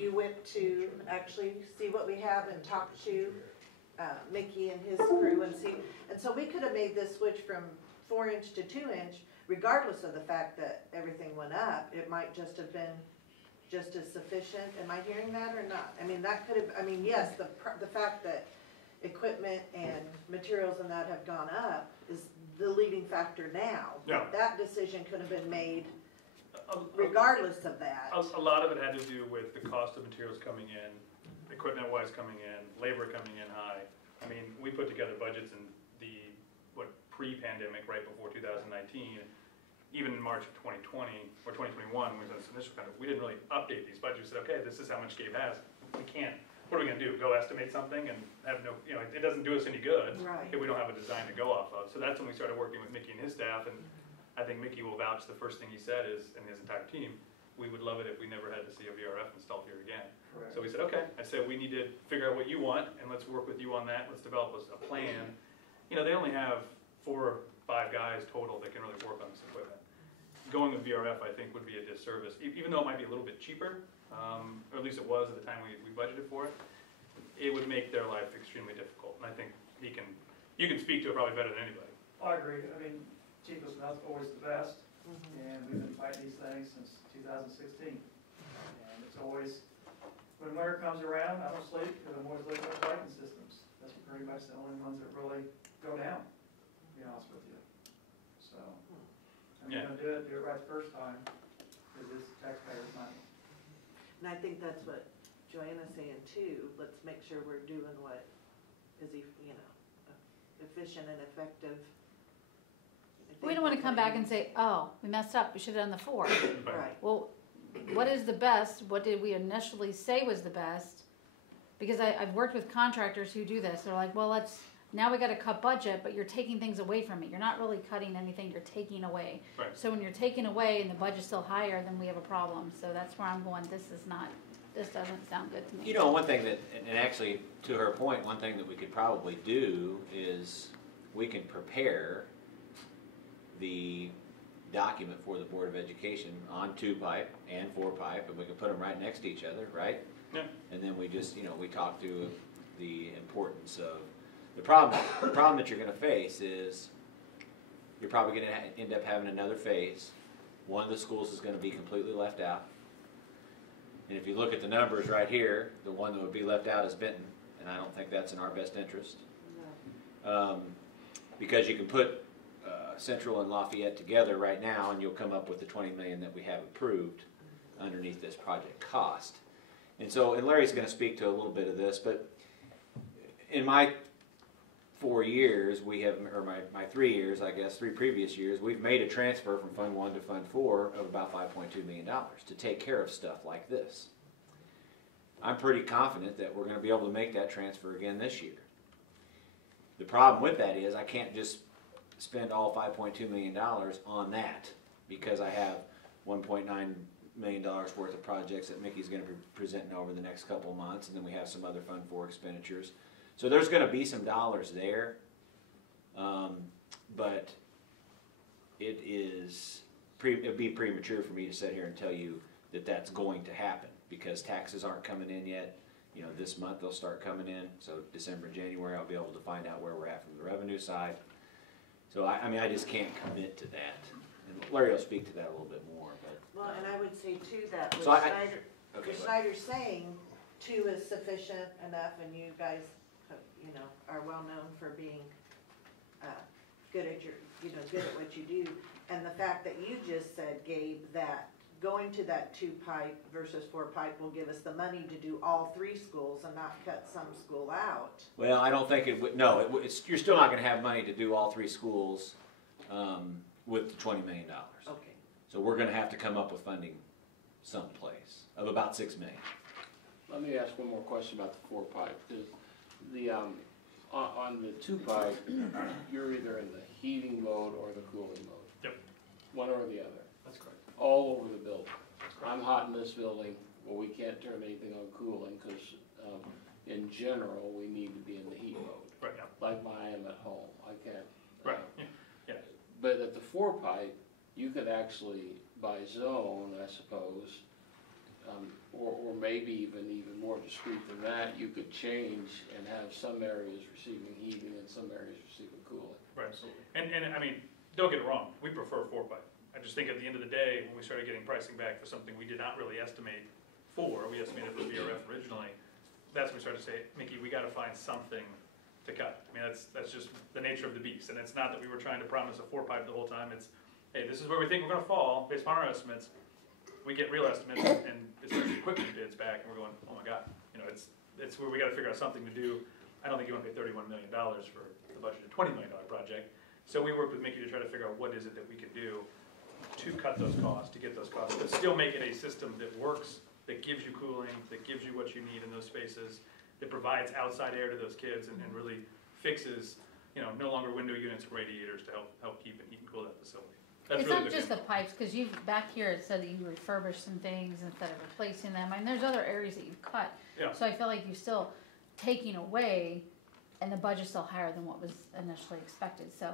you went to actually see what we have and talk to Mickey and his crew and see. And so we could have made this switch from 4-inch to 2-inch, regardless of the fact that everything went up. It might just have been just as sufficient. Am I hearing that or not? I mean, that could have, I mean, yes, the fact that equipment and materials and that have gone up is the leading factor now. Yeah. That decision could have been made regardless of that. A lot of it had to do with the cost of materials coming in, equipment-wise coming in, labor coming in high. I mean, we put together budgets in the, pre-pandemic, right before 2019, even in March of 2020, or 2021, when we was on this initial kind of, we didn't really update these budgets. We said, okay, this is how much Gabe has. We can't. What are we gonna do? Go estimate something and have no, it doesn't do us any good Right. if we don't have a design to go off of. So that's when we started working with Mickey and his staff, and I think Mickey will vouch. The first thing he said is, and his entire team, we would love it if we never had to see a VRF installed here again. Correct. So we said, okay. I said, we need to figure out what you want, and let's work with you on that. Let's develop a plan. They only have 4 or 5 guys total that can really work on this equipment. Going with VRF, I think, would be a disservice, even though it might be a little bit cheaper, or at least it was at the time we budgeted for it. It would make their life extremely difficult, and I think you can speak to it probably better than anybody. I agree. I mean, cheapest not always the best, and we've been fighting these things since 2016. And it's always, when winter comes around, I don't sleep because I'm always looking at lighting systems. That's pretty much the only ones that really go down, to be honest with you. So, I'm gonna do it right the first time, because it's taxpayers' money. And I think that's what Joanna's saying too. Let's make sure we're doing what is, efficient and effective. We don't want to come back and say, oh, we messed up, we should have done the 4. Right. Well, what is the best? What did we initially say was the best? Because I've worked with contractors who do this. They're like, well, now we got to cut budget, but you're taking things away from it. You're not really cutting anything, you're taking away. Right. So when you're taking away and the budget's still higher, then we have a problem. So that's where I'm going, this doesn't sound good to me. One thing that, and actually, to her point, one thing that we could probably do is we can prepare the document for the Board of Education on 2-pipe and 4-pipe, and we can put them right next to each other, right? Yeah. And then we just, we talk through the importance of the problem. The problem that you're going to face is you're probably going to end up having another phase. One of the schools is going to be completely left out. And if you look at the numbers right here, the one that would be left out is Benton, and I don't think that's in our best interest. No. Because you can put Central and Lafayette together right now, and you'll come up with the $20 million that we have approved underneath this project cost. And Larry's going to speak to a little bit of this, but in my 4 years, we have, or my 3 years, I guess, 3 previous years, we've made a transfer from Fund 1 to Fund 4 of about $5.2 million to take care of stuff like this. I'm pretty confident that we're going to be able to make that transfer again this year. The problem with that is I can't just spend all $5.2 million on that because I have $1.9 million worth of projects that Mickey's gonna be presenting over the next couple of months, and then we have some other Fund 4 expenditures. So there's gonna be some dollars there, but it'd be premature for me to sit here and tell you that that's going to happen because taxes aren't coming in yet. You know, this month they'll start coming in, so December, January, I'll be able to find out where we're at from the revenue side. So I mean, I just can't commit to that. And Larry will speak to that a little bit more, but. Well, and I would say too that with So Schneider, okay, with Schneider's saying 2 is sufficient enough, and you guys, you know, are well known for being good at good at what you do. And the fact that you just said, Gabe, that going to that 2-pipe versus 4-pipe will give us the money to do all 3 schools and not cut some school out. Well, I don't think it would, no, you're still not gonna have money to do all 3 schools, with the $20 million. Okay. So we're gonna have to come up with funding someplace of about $6 million. Let me ask one more question about the 4-pipe. The, on the 2-pipe, you're either in the heating mode or the cooling mode. Yep. One or the other. That's correct. All over the building. I'm hot in this building, well, we can't turn anything on cooling because in general, we need to be in the heat mode. Right now. Like I am at home, I can't. Right, yeah. But at the 4-pipe, you could actually, by zone, I suppose, or maybe even more discreet than that, you could change and have some areas receiving heating and some areas receiving cooling. Right, absolutely. And I mean, don't get it wrong, we prefer 4-pipe. I just think at the end of the day, when we started getting pricing back for something we did not really estimate for, we estimated for VRF originally, that's when we started to say, Mickey, we gotta find something to cut. I mean, that's just the nature of the beast. And it's not that we were trying to promise a 4-pipe the whole time, it's, hey, this is where we think we're gonna fall based on our estimates. We get real estimates and especially equipment bids back and we're going, oh my God, you know, it's where we gotta figure out something to do. I don't think you wanna pay $31 million for the budgeted $20 million project. So we worked with Mickey to try to figure out what is it that we could do to cut those costs, to get those costs, but still make it a system that works, that gives you cooling, that gives you what you need in those spaces, that provides outside air to those kids and really fixes, you know, no longer window units and radiators to help keep and heat and cool that facility. That's It's really not just the pipes, because you've, back here it said that you refurbished some things instead of replacing them. I mean, there's other areas that you've cut. Yeah. So I feel like you're still taking away, and the budget's still higher than what was initially expected. So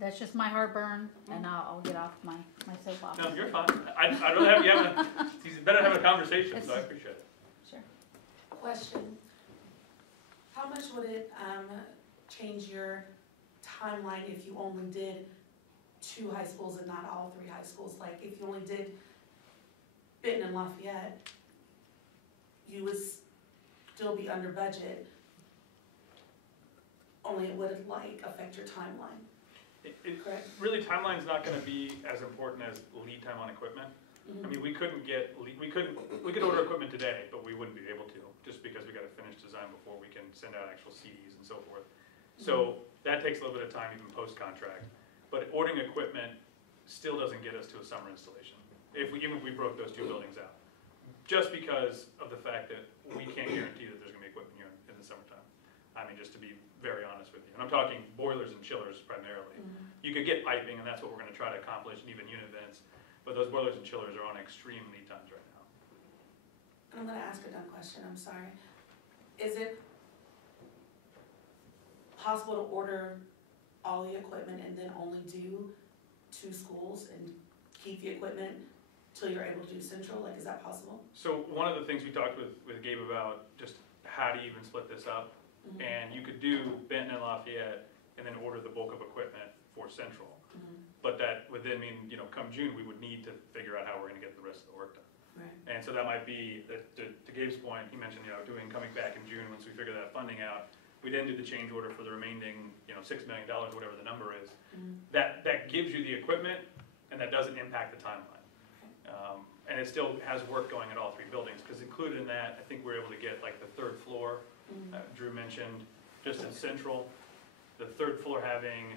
that's just my heartburn, and I'll get off my soapbox. No, you're fine. I'd rather have you having it's better having a conversation, so I appreciate it. Sure. Question, how much would it change your timeline if you only did 2 high schools and not all 3 high schools? Like if you only did Benton and Lafayette, you would still be under budget, only it would like affect your timeline. Correct. Really, timeline's not going to be as important as lead time on equipment. I mean, we could order equipment today, but we wouldn't be able to, just because we got to finish design before we can send out actual CDs and so forth. So that takes a little bit of time, even post-contract. But ordering equipment still doesn't get us to a summer installation, even if we broke those 2 buildings out. Just because of the fact that we can't guarantee that there's going to be equipment here in the summertime. I mean, just to be very honest with you. And I'm talking boilers and chillers primarily. You could get piping, and that's what we're going to try to accomplish, and even unit vents. But those boilers and chillers are on extreme lead times right now. I'm gonna ask a dumb question, I'm sorry. Is it possible to order all the equipment and then only do 2 schools and keep the equipment till you're able to do central? Like, is that possible? So one of the things we talked with Gabe about, just how do you even split this up? And you could do Benton and Lafayette and then order the bulk of equipment for central. But that would then mean, you know, come June, we would need to figure out how we're gonna get the rest of the work done. Right. And so that might be, to Gabe's point, he mentioned, you know, coming back in June, once we figure that funding out, we then do the change order for the remaining, you know, $6 million, whatever the number is. That gives you the equipment, and that doesn't impact the timeline. And it still has work going at all 3 buildings, because included in that, I think we're able to get like the 3rd floor, Drew mentioned, just in central, the 3rd floor having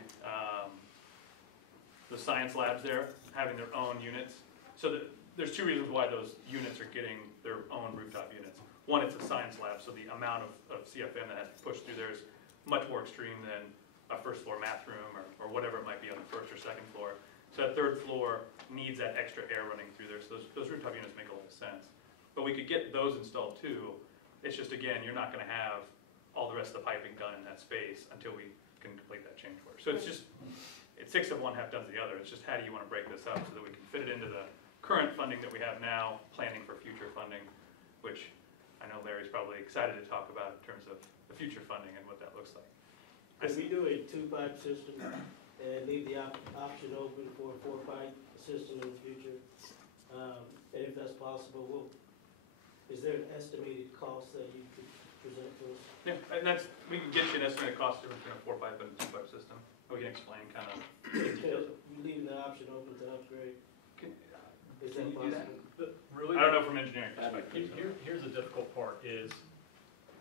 the science labs there, having their own units. So there's 2 reasons why those units are getting their own rooftop units. One, it's a science lab, so the amount of CFM that has to push through there is much more extreme than a first floor math room or whatever it might be on the first or second floor. So that third floor needs that extra air running through there, so those rooftop units make a lot of sense. But we could get those installed too. It's just, again, you're not gonna have all the rest of the piping done in that space until we can complete that change order. So it's just, it's 6 of one, half dozen of the other. It's just how do you wanna break this up so that we can fit it into the current funding that we have now, planning for future funding, which I know Larry's probably excited to talk about in terms of the future funding and what that looks like. Could we do a 2-pipe system and leave the option open for a 4-pipe system in the future? And if that's possible, is there an estimated cost that you could present to us? Yeah, and that's, we can get you an estimated cost difference between a 4-pipe and a 2-pipe system. We can explain kind of the details. You leaving the option open to upgrade? Is that Can you do that? possible? Really, I don't know from engineering perspective. here's the difficult part is,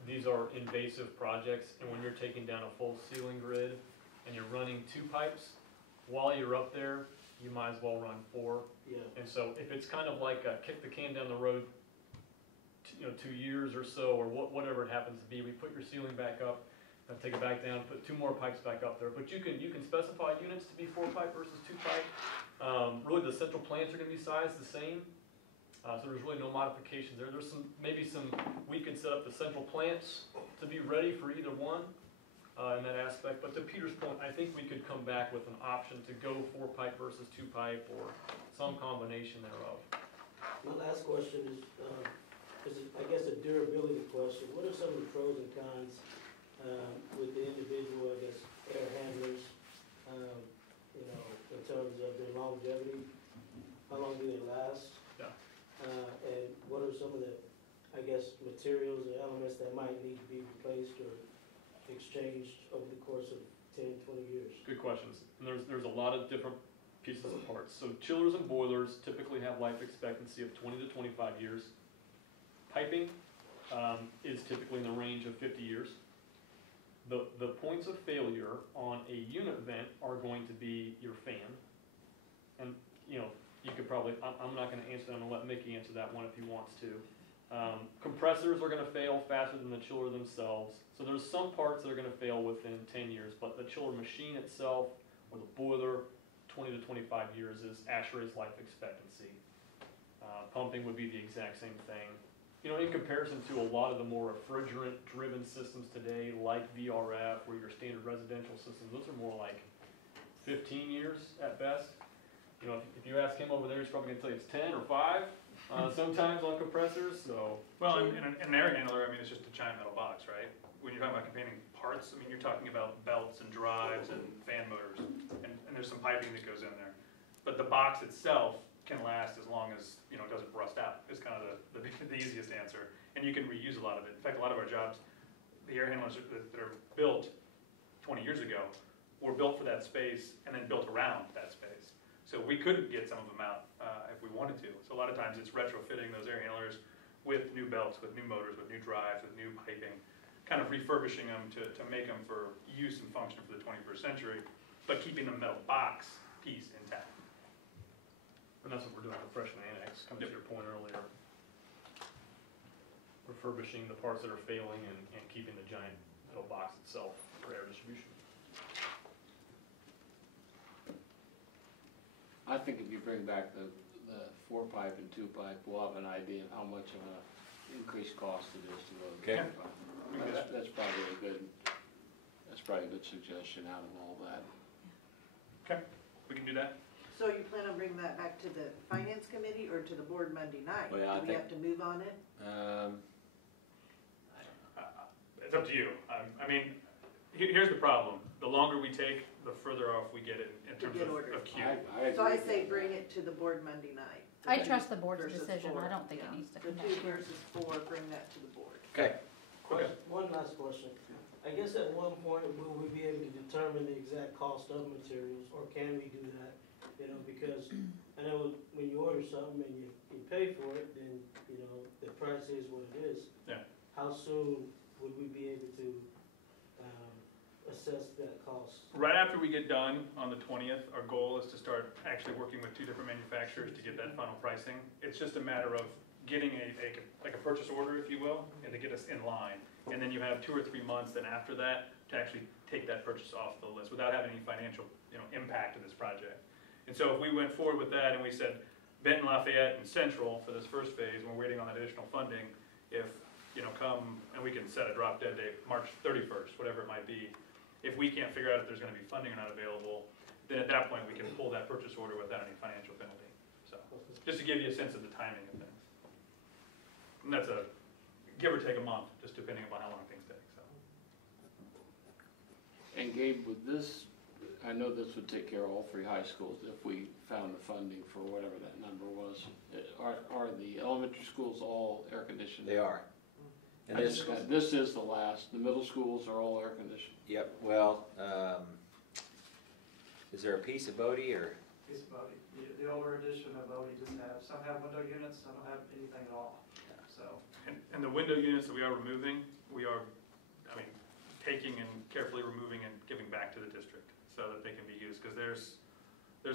these are invasive projects, and when you're taking down a full ceiling grid and you're running 2 pipes, while you're up there, you might as well run 4. Yeah. And so if it's kind of like a kick the can down the road, 2 years or so, or whatever it happens to be, we put your ceiling back up, take it back down, put 2 more pipes back up there. But you can specify units to be 4-pipe versus 2-pipe. Really, the central plants are going to be sized the same, so there's really no modifications there. There's maybe some we can set up the central plants to be ready for either one in that aspect. But to Peter's point, I think we could come back with an option to go 4-pipe versus 2-pipe or some combination thereof. My last question is I guess a durability question. What are some of the pros and cons with the individual, I guess, air handlers, in terms of their longevity? How long do they last? Yeah. And what are some of the, I guess, materials or elements that might need to be replaced or exchanged over the course of 10, 20 years? Good questions. And there's a lot of different pieces of parts. So chillers and boilers typically have life expectancy of 20 to 25 years. Piping is typically in the range of 50 years. The points of failure on a unit vent are going to be your fan. And, you could probably, I'm not going to answer that. I'm going to let Mickey answer that one if he wants to. Compressors are going to fail faster than the chiller themselves. So there's some parts that are going to fail within 10 years, but the chiller machine itself or the boiler, 20 to 25 years is ASHRAE's life expectancy. Pumping would be the exact same thing. In comparison to a lot of the more refrigerant-driven systems today, like VRF, or your standard residential systems, those are more like 15 years at best. If you ask him over there, he's probably going to tell you it's 10 or 5, sometimes on compressors, so. Well, in an air handler, I mean, it's just a giant metal box, right? When you're talking about containing parts, I mean, you're talking about belts and drives and fan motors, and there's some piping that goes in there. But the box itself can last as long as, it doesn't rust out, is kind of the easiest answer. And you can reuse a lot of it. In fact, a lot of our jobs, the air handlers that are built 20 years ago were built for that space and then built around that space. So we could get some of them out if we wanted to. So a lot of times it's retrofitting those air handlers with new belts, with new motors, with new drives, with new piping, kind of refurbishing them to make them for use and function for the 21st century, but keeping the metal box piece intact. And that's what we're doing with freshman annex, coming to your point earlier. Refurbishing the parts that are failing and keeping the giant metal box itself for air distribution. I think if you bring back the 4-pipe and 2-pipe, we'll have an idea of how much of an increased cost it is to go to Okay. 2-pipe. That's probably a good suggestion out of all that. Okay, we can do that. So you plan on bringing that back to the finance committee or to the board Monday night? Well, I Do we think- have to move on it? It's up to you. I mean, here's the problem. The longer we take, the further off we get in terms get ordered. of queue. So I agree say with bring that. it to the board Monday night. I trust the board's Versus decision, 4. I don't think it Yeah. needs to The come back 2 here. versus 4, bring that to the board. Okay. One last question. I guess at one point, will we be able to determine the exact cost of materials, or can we do that? Because I know when you order something and you pay for it, then, the price is what it is. Yeah. How soon would we be able to assess that cost? Right after we get done on the 20th, our goal is to start actually working with 2 different manufacturers to get that final pricing. It's just a matter of getting a purchase order, if you will, and to get us in line. And then you have 2 or 3 months then after that to to actually take that purchase off the list without having any financial, impact to this project. And so if we went forward with that and we said Benton, Lafayette, and Central for this first phase, and we're waiting on that additional funding, if, come, and we can set a drop dead date, March 31st, whatever it might be, if we can't figure out if there's gonna be funding or not available, then at that point, we can pull that purchase order without any financial penalty. So, just to give you a sense of the timing of things. And that's a, give or take a month, just depending upon how long things take, so. And Gabe, with this, I know this would take care of all 3 high schools if we found the funding for whatever that number was. Are the elementary schools all air conditioned? They are. And This is the last, the middle schools are all air conditioned. yep, well, is there a piece of Bodie or? Piece of Bodie. The older edition of Bodie doesn't have, some have window units, some don't have anything at all, so. And the window units that we are removing, we are, taking and carefully removing and giving back to the district so that they can be used, because there's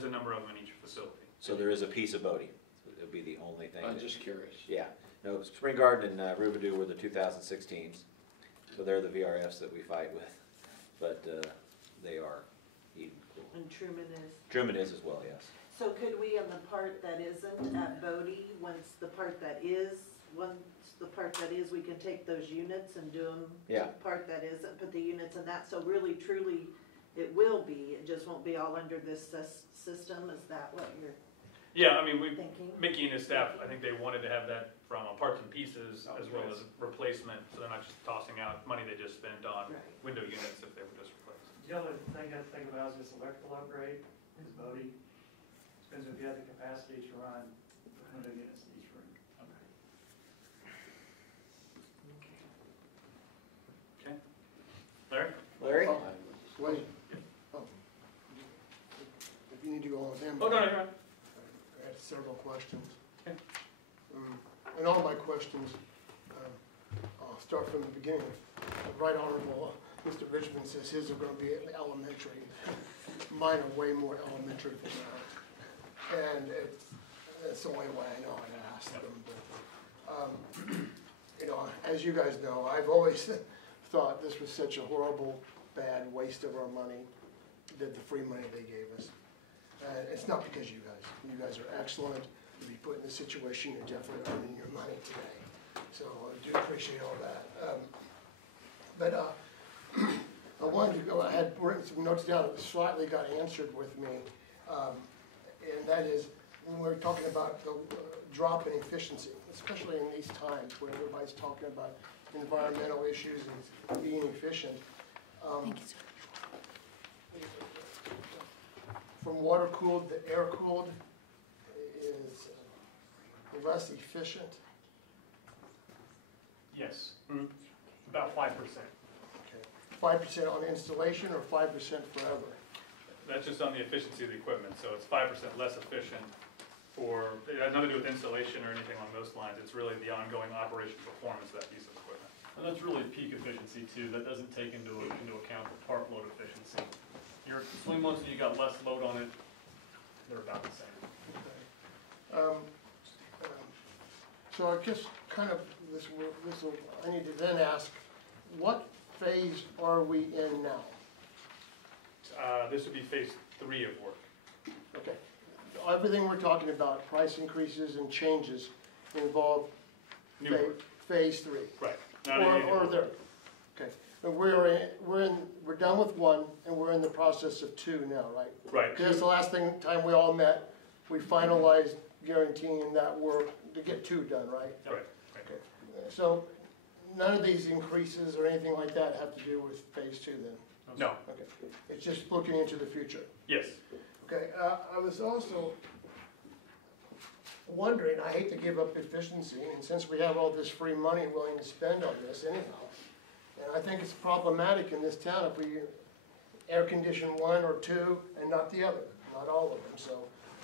a number of them in each facility. So there is a piece of Bodie. It'll be the only thing. I'm just curious. Yeah, no, Spring Garden and Rubidoux were the 2016s, so they're the VRFs that we fight with, but they are heated and cool. And Truman is. Truman is as well, yes. So could we, on the part that isn't at Bodie, once the part that is, we can take those units and do them? Yeah. The part that isn't, put the units in that, so really truly, it will be, it just won't be all under this system, is that what you're Yeah, thinking? Mickey and his staff, I think they wanted to have that from parts and pieces as well as replacement, so they're not just tossing out money they just spent on Right. window units if they were just replaced. The other thing I have to think about is this electrical upgrade, is Bodie. Depends if you have the capacity to run window units in each room. Okay. Larry? Larry? Wait. Oh. If you need to go on with him. Oh, no. I had several questions. Okay. And all my questions, I'll start from the beginning. The Right Honorable Mr. Richmond says his are going to be elementary. Mine are way more elementary than that. And it's the only way I know how to ask them. But, as you guys know, I've always thought this was such a horrible, bad waste of our money, the free money they gave us. And it's not because you guys are excellent. To be put in this situation, you're definitely earning your money today. So I do appreciate all that. I wanted to go, I had written some notes down that slightly got answered with me. And that is, when we're talking about the drop in efficiency, especially in these times when everybody's talking about environmental issues and being efficient. Thank you, sir. From water cooled to air cooled is less efficient. Yes, about 5%. Okay, 5% on installation or 5% forever? That's just on the efficiency of the equipment, so it's 5% less efficient it has nothing to do with installation or anything along those lines. It's really the ongoing operation performance of that piece of equipment. And that's really peak efficiency too. That doesn't take into account the part load efficiency. Your swing ones, you got less load on it, they're about the same. Okay. So I guess kind of I need to then ask, what phase are we in now? This would be phase 3 of work. Okay. Everything we're talking about, price increases and changes, involve New work. phase 3. Right. Not anything Or new. there. Okay. But we're done with 1 and we're in the process of 2 now, right? Right. Because the last time we all met, we finalized guaranteeing that work to get 2 done, right? Right. Okay. So none of these increases or anything like that have to do with phase 2 then? No. Okay. It's just looking into the future. Yes. Okay, I was also wondering, I hate to give up efficiency, and since we have all this free money willing to spend on this anyhow, and I think it's problematic in this town if we air condition 1 or 2 and not the other, not all of them, so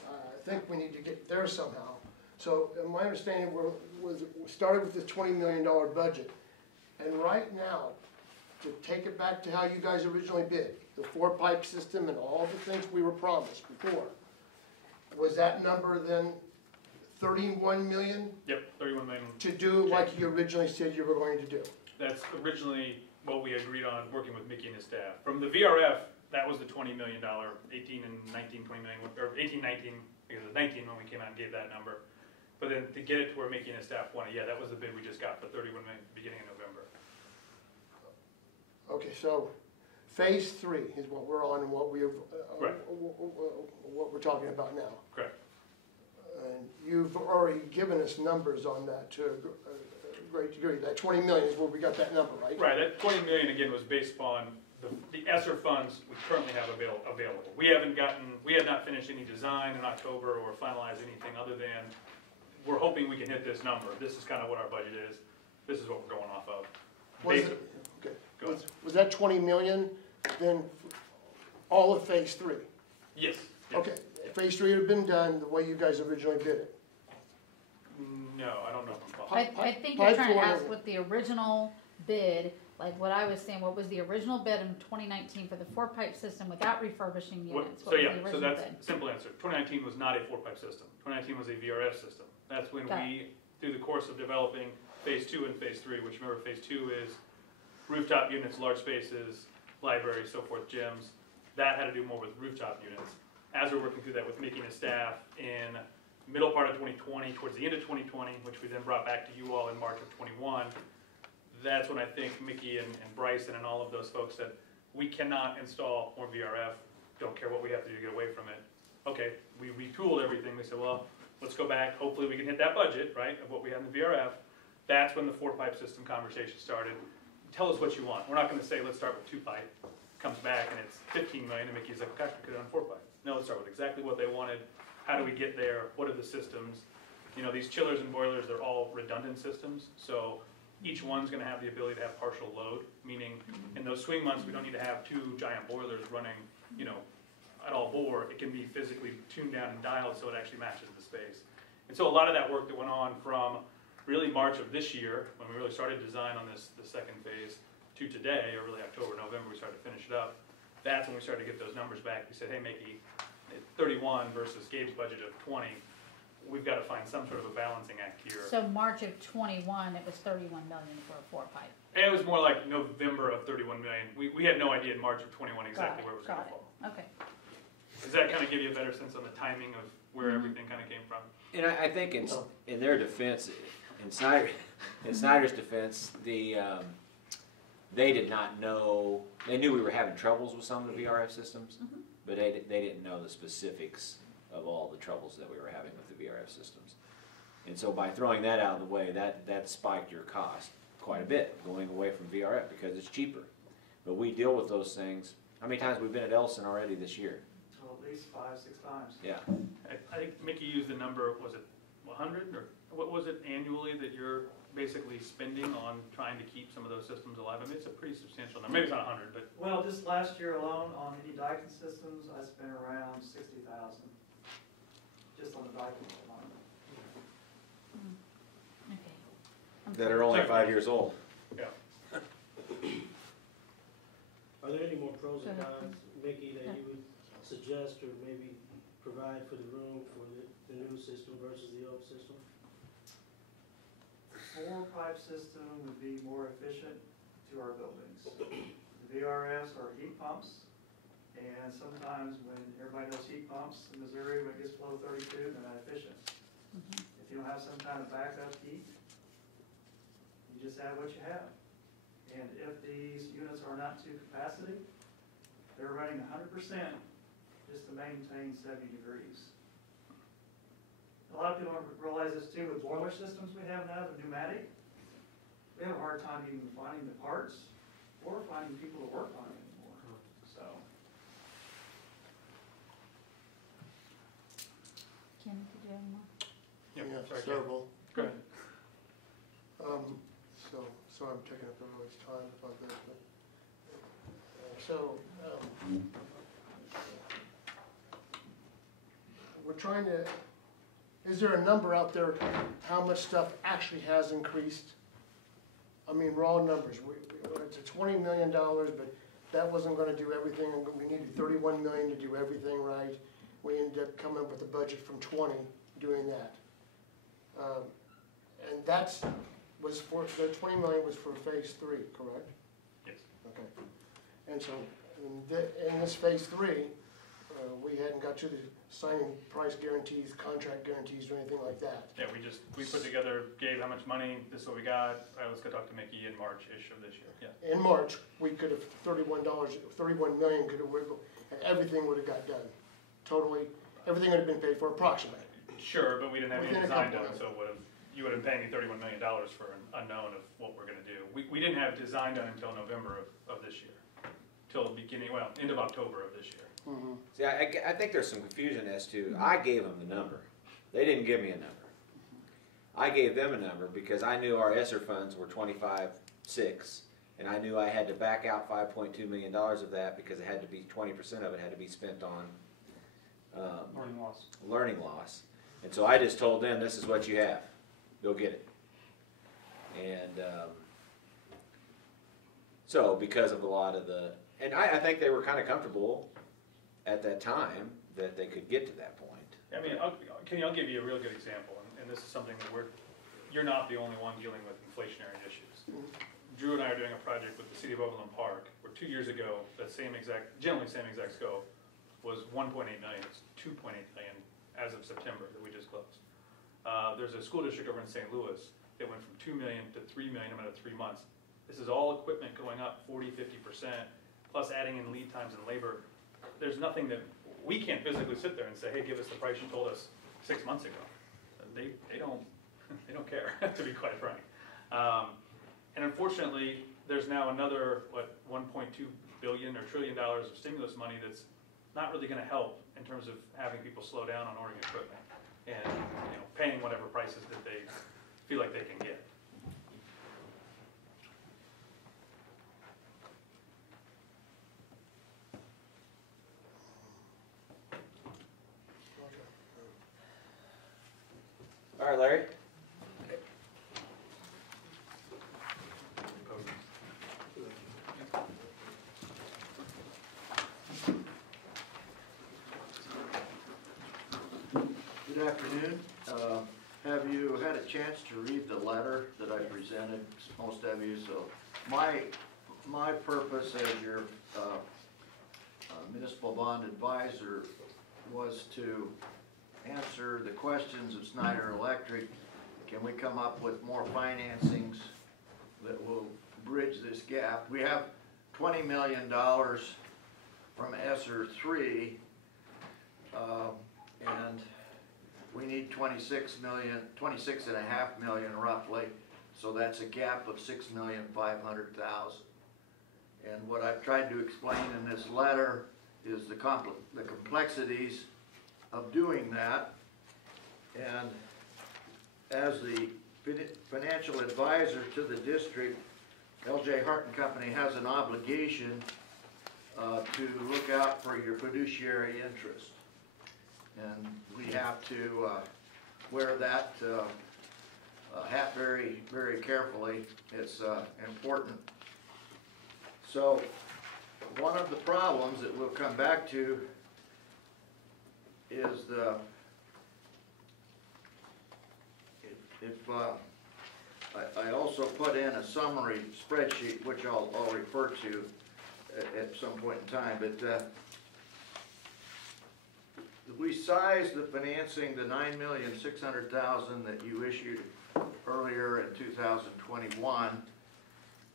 I think we need to get there somehow. So my understanding we started with this $20 million budget, and right now, to take it back to how you guys originally bid, the 4-pipe system and all the things we were promised before, was that number then 31 million Yep. 31 million. to do like you originally said you were going to do? That's originally what we agreed on working with Mickey and his staff. From the VRF, that was the $20 million, 18 and 19, 20 million, or 18, 19, because it was 19 when we came out and gave that number. But then to get it to where Mickey and his staff wanted, yeah, that was the bid we just got for 31 million at the beginning of November. Okay, so phase 3 is what we're on and what we're talking about now. Correct. And you've already given us numbers on that to a great degree. That 20 million is where we got that number, right? Right, that 20 million again was based upon the ESSER funds we currently have available. We have not finished any design in October or finalized anything other than, we're hoping we can hit this number. This is kind of what our budget is. This is what we're going off of. Go ahead. Was that 20 million then all of phase 3? Yes. Okay, phase 3 had been done the way you guys originally did it. No, I don't know if I'm following. I think you're trying to ask what the original bid, like what I was saying, what was the original bid in 2019 for the 4-pipe system without refurbishing units? So yeah, so that's a simple answer. 2019 was not a 4-pipe system. 2019 was a VRF system. That's when we, through the course of developing phase 2 and phase 3, which remember phase 2 is rooftop units, large spaces, libraries, so forth, gyms. That had to do more with rooftop units. As we're working through that with Mickey and his staff in middle part of 2020, towards the end of 2020, which we then brought back to you all in March of 21, that's when I think Mickey and Bryson and all of those folks said, we cannot install more VRF, don't care what we have to do to get away from it. Okay, we retooled everything. We said, well, let's go back. Hopefully we can hit that budget, right, of what we had in the VRF. That's when the 4-pipe system conversation started. Tell us what you want. We're not going to say, let's start with 2-pipe. Comes back and it's 15 million, and Mickey's like, gosh, we could have done 4-pipe. No, let's start with exactly what they wanted. How do we get there? What are the systems? You know, these chillers and boilers, they're all redundant systems. So each one's going to have the ability to have partial load, meaning in those swing months, we don't need to have 2 giant boilers running, you know, at all bore. It can be physically tuned down and dialed so it actually matches the space. And so a lot of that work that went on from really March of this year, when we really started design on the second phase, to today, or really October, November, we started to finish it up. That's when we started to get those numbers back. We said, hey, Mickey, at 31 versus Gabe's budget of 20, we've got to find some sort of a balancing act here. So March of 21, it was 31 million for a 4-pipe. It was more like November of 31 million. We had no idea in March of 21 exactly where it was going to fall. Okay. Does that kind of give you a better sense on the timing of where everything kind of came from? And I think in their defense, in Snyder's defense, they did not know. They knew we were having troubles with some of the VRF systems, but they didn't know the specifics of all the troubles that we were having with the VRF systems. And so by throwing that out of the way, that spiked your cost quite a bit, going away from VRF because it's cheaper. But we deal with those things. How many times we've been at Elson already this year? Well, at least 5, 6 times. Yeah. I think Mickey used the number, was it 100 or what was it annually that you're basically spending on trying to keep some of those systems alive? I mean, it's a pretty substantial number. Maybe it's not 100, but. Well, just last year alone on any Daikin systems, I spent around 60,000 just on the Daikin alone. Okay. That are only 5 years old. Yeah. Are there any more pros and cons, Mickey, that you would suggest or maybe provide for the room for the new system versus the old system? The 4-pipe system would be more efficient to our buildings. The VRFs are heat pumps, and sometimes when everybody knows heat pumps in Missouri, when it gets below 32, they're not efficient. If you don't have some kind of backup heat, you just have what you have. And if these units are not to capacity, they're running 100% just to maintain 70 degrees. A lot of people don't realize this too with boiler systems we have now, the pneumatic. We have a hard time even finding the parts or finding people to work on it anymore. So. Ken, did you have more? Yeah, sorry, several. Go ahead. So I'm taking up everybody's time about this, but, we're trying to, is there a number out there how much stuff actually has increased? I mean, raw numbers, it's a $20 million, but that wasn't gonna do everything, and we needed 31 million to do everything right. We ended up coming up with a budget from 20 doing that. And was for, the 20 million was for phase 3, correct? Yes. Okay. And so, in this phase 3, we hadn't got to the signing price guarantees, contract guarantees, or anything like that. Yeah, we put together, gave how much money, this is what we got, all right, let's go talk to Mickey in March-ish of this year, yeah. In March, we could have $31 million could have wiggled, and everything would have got done. Totally, everything would have been paid for approximately. Sure, but we didn't have any Within a design couple done, of- so you would have paid me $31 million for an unknown of what we're gonna do. We didn't have design done until November of this year, till the beginning, well, end of October of this year. See, I think there's some confusion as to, I gave them the number. They didn't give me a number. I gave them a number because I knew our ESSER funds were 25.6, and I knew I had to back out $5.2 million of that because it had to be, 20% of it had to be spent on learning loss. And so I just told them, this is what you have. Go get it. And so because of a lot of the, and I think they were kind of comfortable at that time that they could get to that point. I mean, Kenny, I'll give you a real good example, and this is something that you're not the only one dealing with inflationary issues. Drew and I are doing a project with the City of Overland Park, where 2 years ago, that generally same exact scope, was 1.8 million, it's 2.8 million as of September that we just closed. There's a school district over in St. Louis that went from 2 million to 3 million in about 3 months. This is all equipment going up 40–50%, plus adding in lead times and labor. There's nothing that, we can't physically sit there and say, hey, give us the price you told us 6 months ago. They don't care, to be quite frank. And unfortunately, there's now another, $1.2 billion or $1 trillion of stimulus money that's not really gonna help in terms of having people slow down on ordering equipment and, paying whatever prices that they feel like they can get. All right, Larry? Good afternoon. Have you had a chance to read the letter that I presented, most of you? So my purpose as your municipal bond advisor was to answer the questions of Schneider Electric. Can we come up with more financings that will bridge this gap? We have $20 million from ESSER 3, and we need 26.5 million roughly, so that's a gap of $6,500,000. And what I've tried to explain in this letter is the complexities of doing that. And as the financial advisor to the district, L.J. Hart and Company has an obligation to look out for your fiduciary interest. And we have to wear that hat very, very carefully. It's important. So one of the problems that we'll come back to is I also put in a summary spreadsheet, which I'll refer to at some point in time, but we sized the financing, the $9,600,000 that you issued earlier in 2021.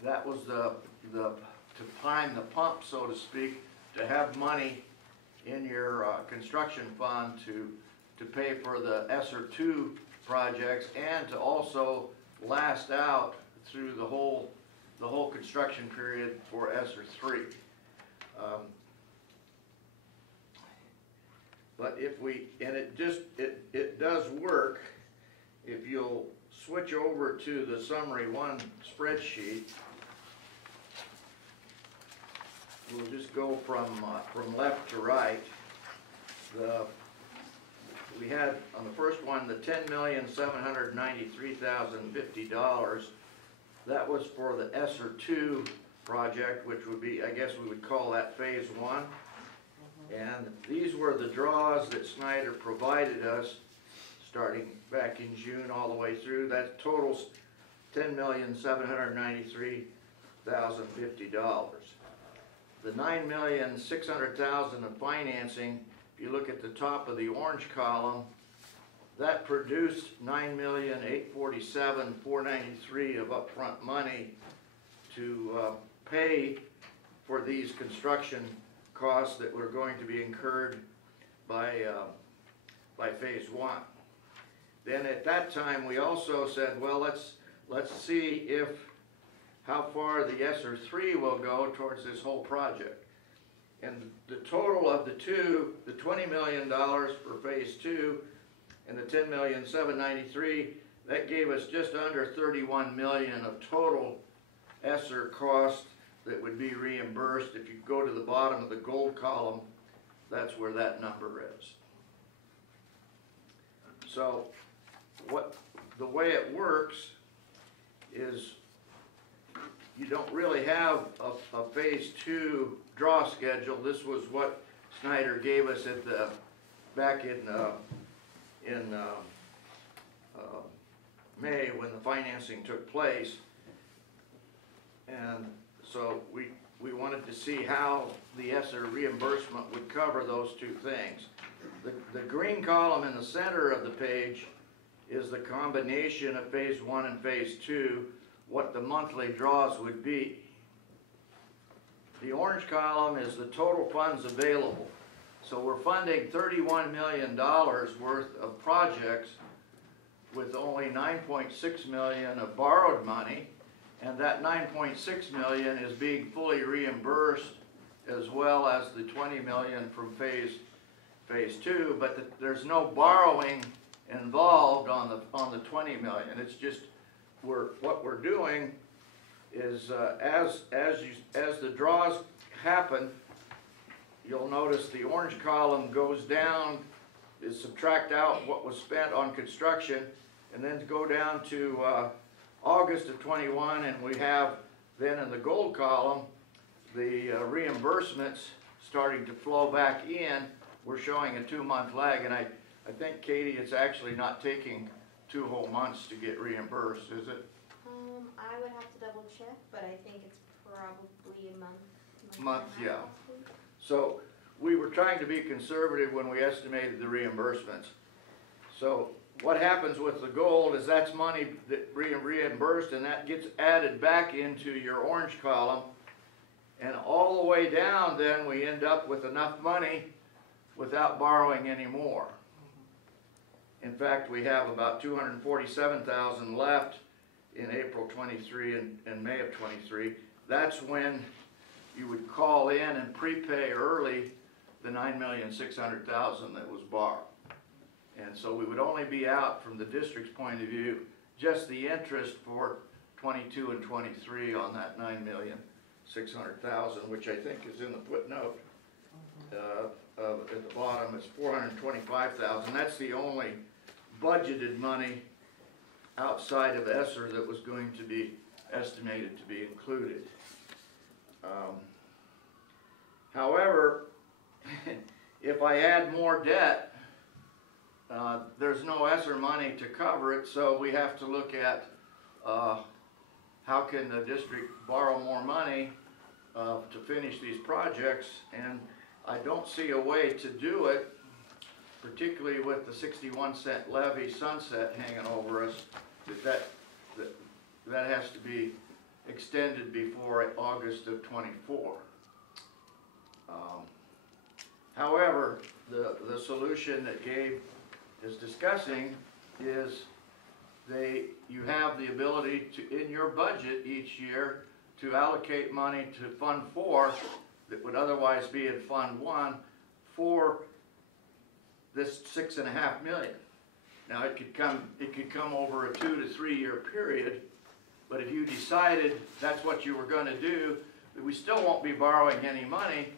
That was to prime the pump, so to speak, to have money in your construction fund to pay for the ESSER 2 projects and to also last out through the whole construction period for ESSER 3. But if we, and it does work, if you'll switch over to the summary 1 spreadsheet, we'll just go from left to right. We had on the first one the $10,793,050. That was for the ESSER 2 project, which would be, I guess we would call that phase 1. And these were the draws that Schneider provided us starting back in June all the way through. That totals $10,793,000. The $9,600,000 of financing, if you look at the top of the orange column, that produced $9,847,493 of upfront money to pay for these construction costs that were going to be incurred by phase one. Then at that time, we also said, well, let's see how far the ESSER 3 will go towards this whole project. And the total of the two, the $20 million for phase two and the $10,793,000, that gave us just under $31 million of total ESSER cost that would be reimbursed. If you go to the bottom of the gold column, that's where that number is. So the way it works is you don't really have a phase two draw schedule. This was what Schneider gave us at back in May when the financing took place. And so we wanted to see how the ESSER reimbursement would cover those two things. The green column in the center of the page is the combination of phase one and phase two, what the monthly draws would be. The orange column is the total funds available. So we're funding $31 million worth of projects with only $9.6 million of borrowed money, and that $9.6 million is being fully reimbursed, as well as the $20 million from phase two, but there's no borrowing involved on the $20 million. It's just what we're doing is as the draws happen, you'll notice the orange column goes down, is subtract out what was spent on construction, and then go down to August of 21, and we have then in the gold column the reimbursements starting to flow back in. We're showing a 2-month lag, and I think, Katie, it's actually not taking 2 whole months to get reimbursed, is it? I would have to double check, but I think it's probably a month. Month, yeah. So we were trying to be conservative when we estimated the reimbursements. So what happens with the gold is that's money that reimbursed, and that gets added back into your orange column, and all the way down then we end up with enough money without borrowing any more. In fact, we have about $247,000 left in April 23 and May of 23. That's when you would call in and prepay early the $9,600,000 that was borrowed. And so we would only be out, from the district's point of view, just the interest for 22 and 23 on that $9,600,000, which I think is in the footnote at the bottom. It's $425,000. That's the only budgeted money outside of ESSER that was going to be estimated to be included. However, if I add more debt, there's no ESSER money to cover it, so we have to look at how can the district borrow more money to finish these projects, and I don't see a way to do it, particularly with the 61-cent levy sunset hanging over us, that has to be extended before August of 24. However, the solution that Gabe is discussing is you have the ability to, in your budget each year, to allocate money to Fund 4 that would otherwise be in Fund 1 for this $6.5 million. Now it could come over a 2 to 3 year period, but if you decided that's what you were going to do, we still won't be borrowing any money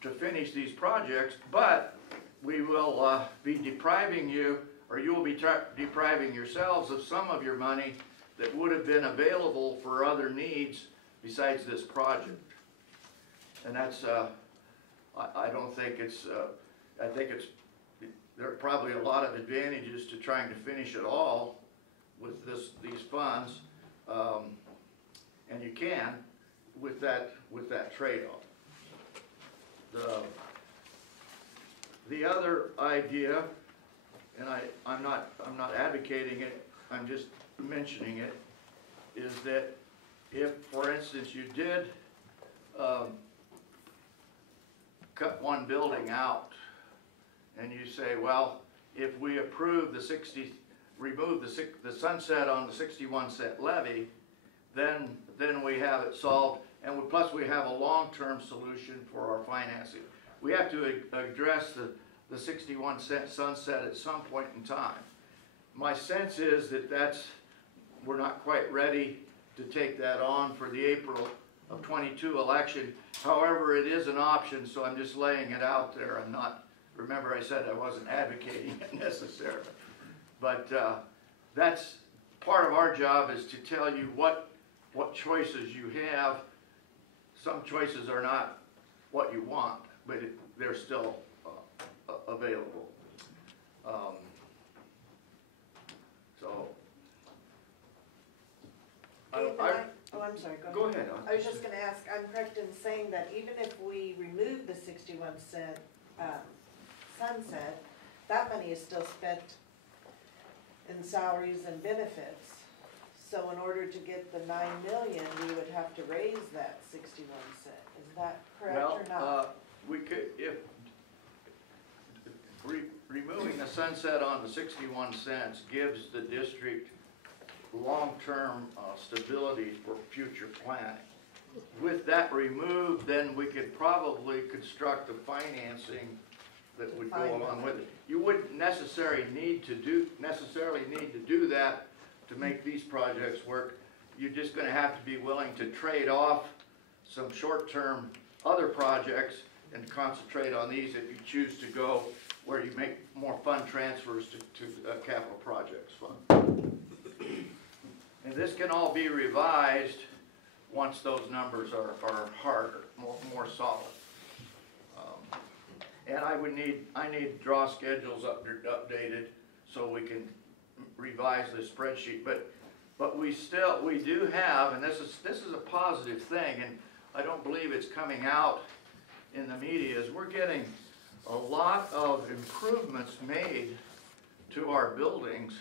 to finish these projects, but we will be depriving you, or you will be depriving yourselves of some of your money that would have been available for other needs besides this project. And that's, I don't think it's, I think there are probably a lot of advantages to trying to finish it all with these funds. And you can with that trade-off. The other idea, and I'm not advocating it, I'm just mentioning it, is that if, for instance, you did cut one building out, and you say, well, if we approve remove the sunset on the 61-cent levy, then we have it solved, and plus we have a long-term solution for our financing. We have to address the 61-cent sunset at some point in time. My sense is that we're not quite ready to take that on for the April of 22 election. However, it is an option, so I'm just laying it out there. I'm not, remember I said I wasn't advocating it necessarily. But that's part of our job, is to tell you what choices you have. Some choices are not what you want, but they're still available. I'm sorry, go ahead. I was just gonna ask, I'm correct in saying that even if we remove the 61-cent sunset, that money is still spent in salaries and benefits. So in order to get the 9 million, we would have to raise that 61 cent. Is that correct or not? Well, we could, if removing the sunset on the 61 cents gives the district long-term stability for future planning. With that removed, then we could probably construct the financing that would go along with it. You wouldn't necessarily need to do that to make these projects work. You're just going to have to be willing to trade off some short-term other projects and concentrate on these if you choose to go where you make more fund transfers to capital projects fund. And this can all be revised once those numbers are harder, more solid. And I need draw schedules updated so we can revise the spreadsheet. But we do have, and this is a positive thing, and I don't believe it's coming out in the media, is we're getting a lot of improvements made to our buildings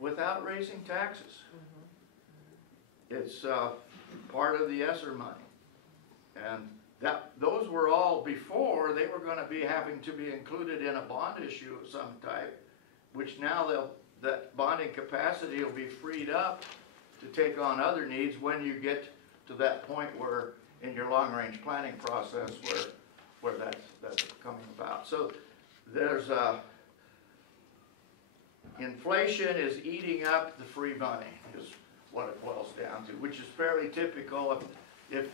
without raising taxes. It's part of the ESSER money. And those were all before they were going to be having to be included in a bond issue of some type, which now that bonding capacity will be freed up to take on other needs when you get to that point where in your long-range planning process where that's coming about. So there's inflation is eating up the free money is what it boils down to, which is fairly typical. If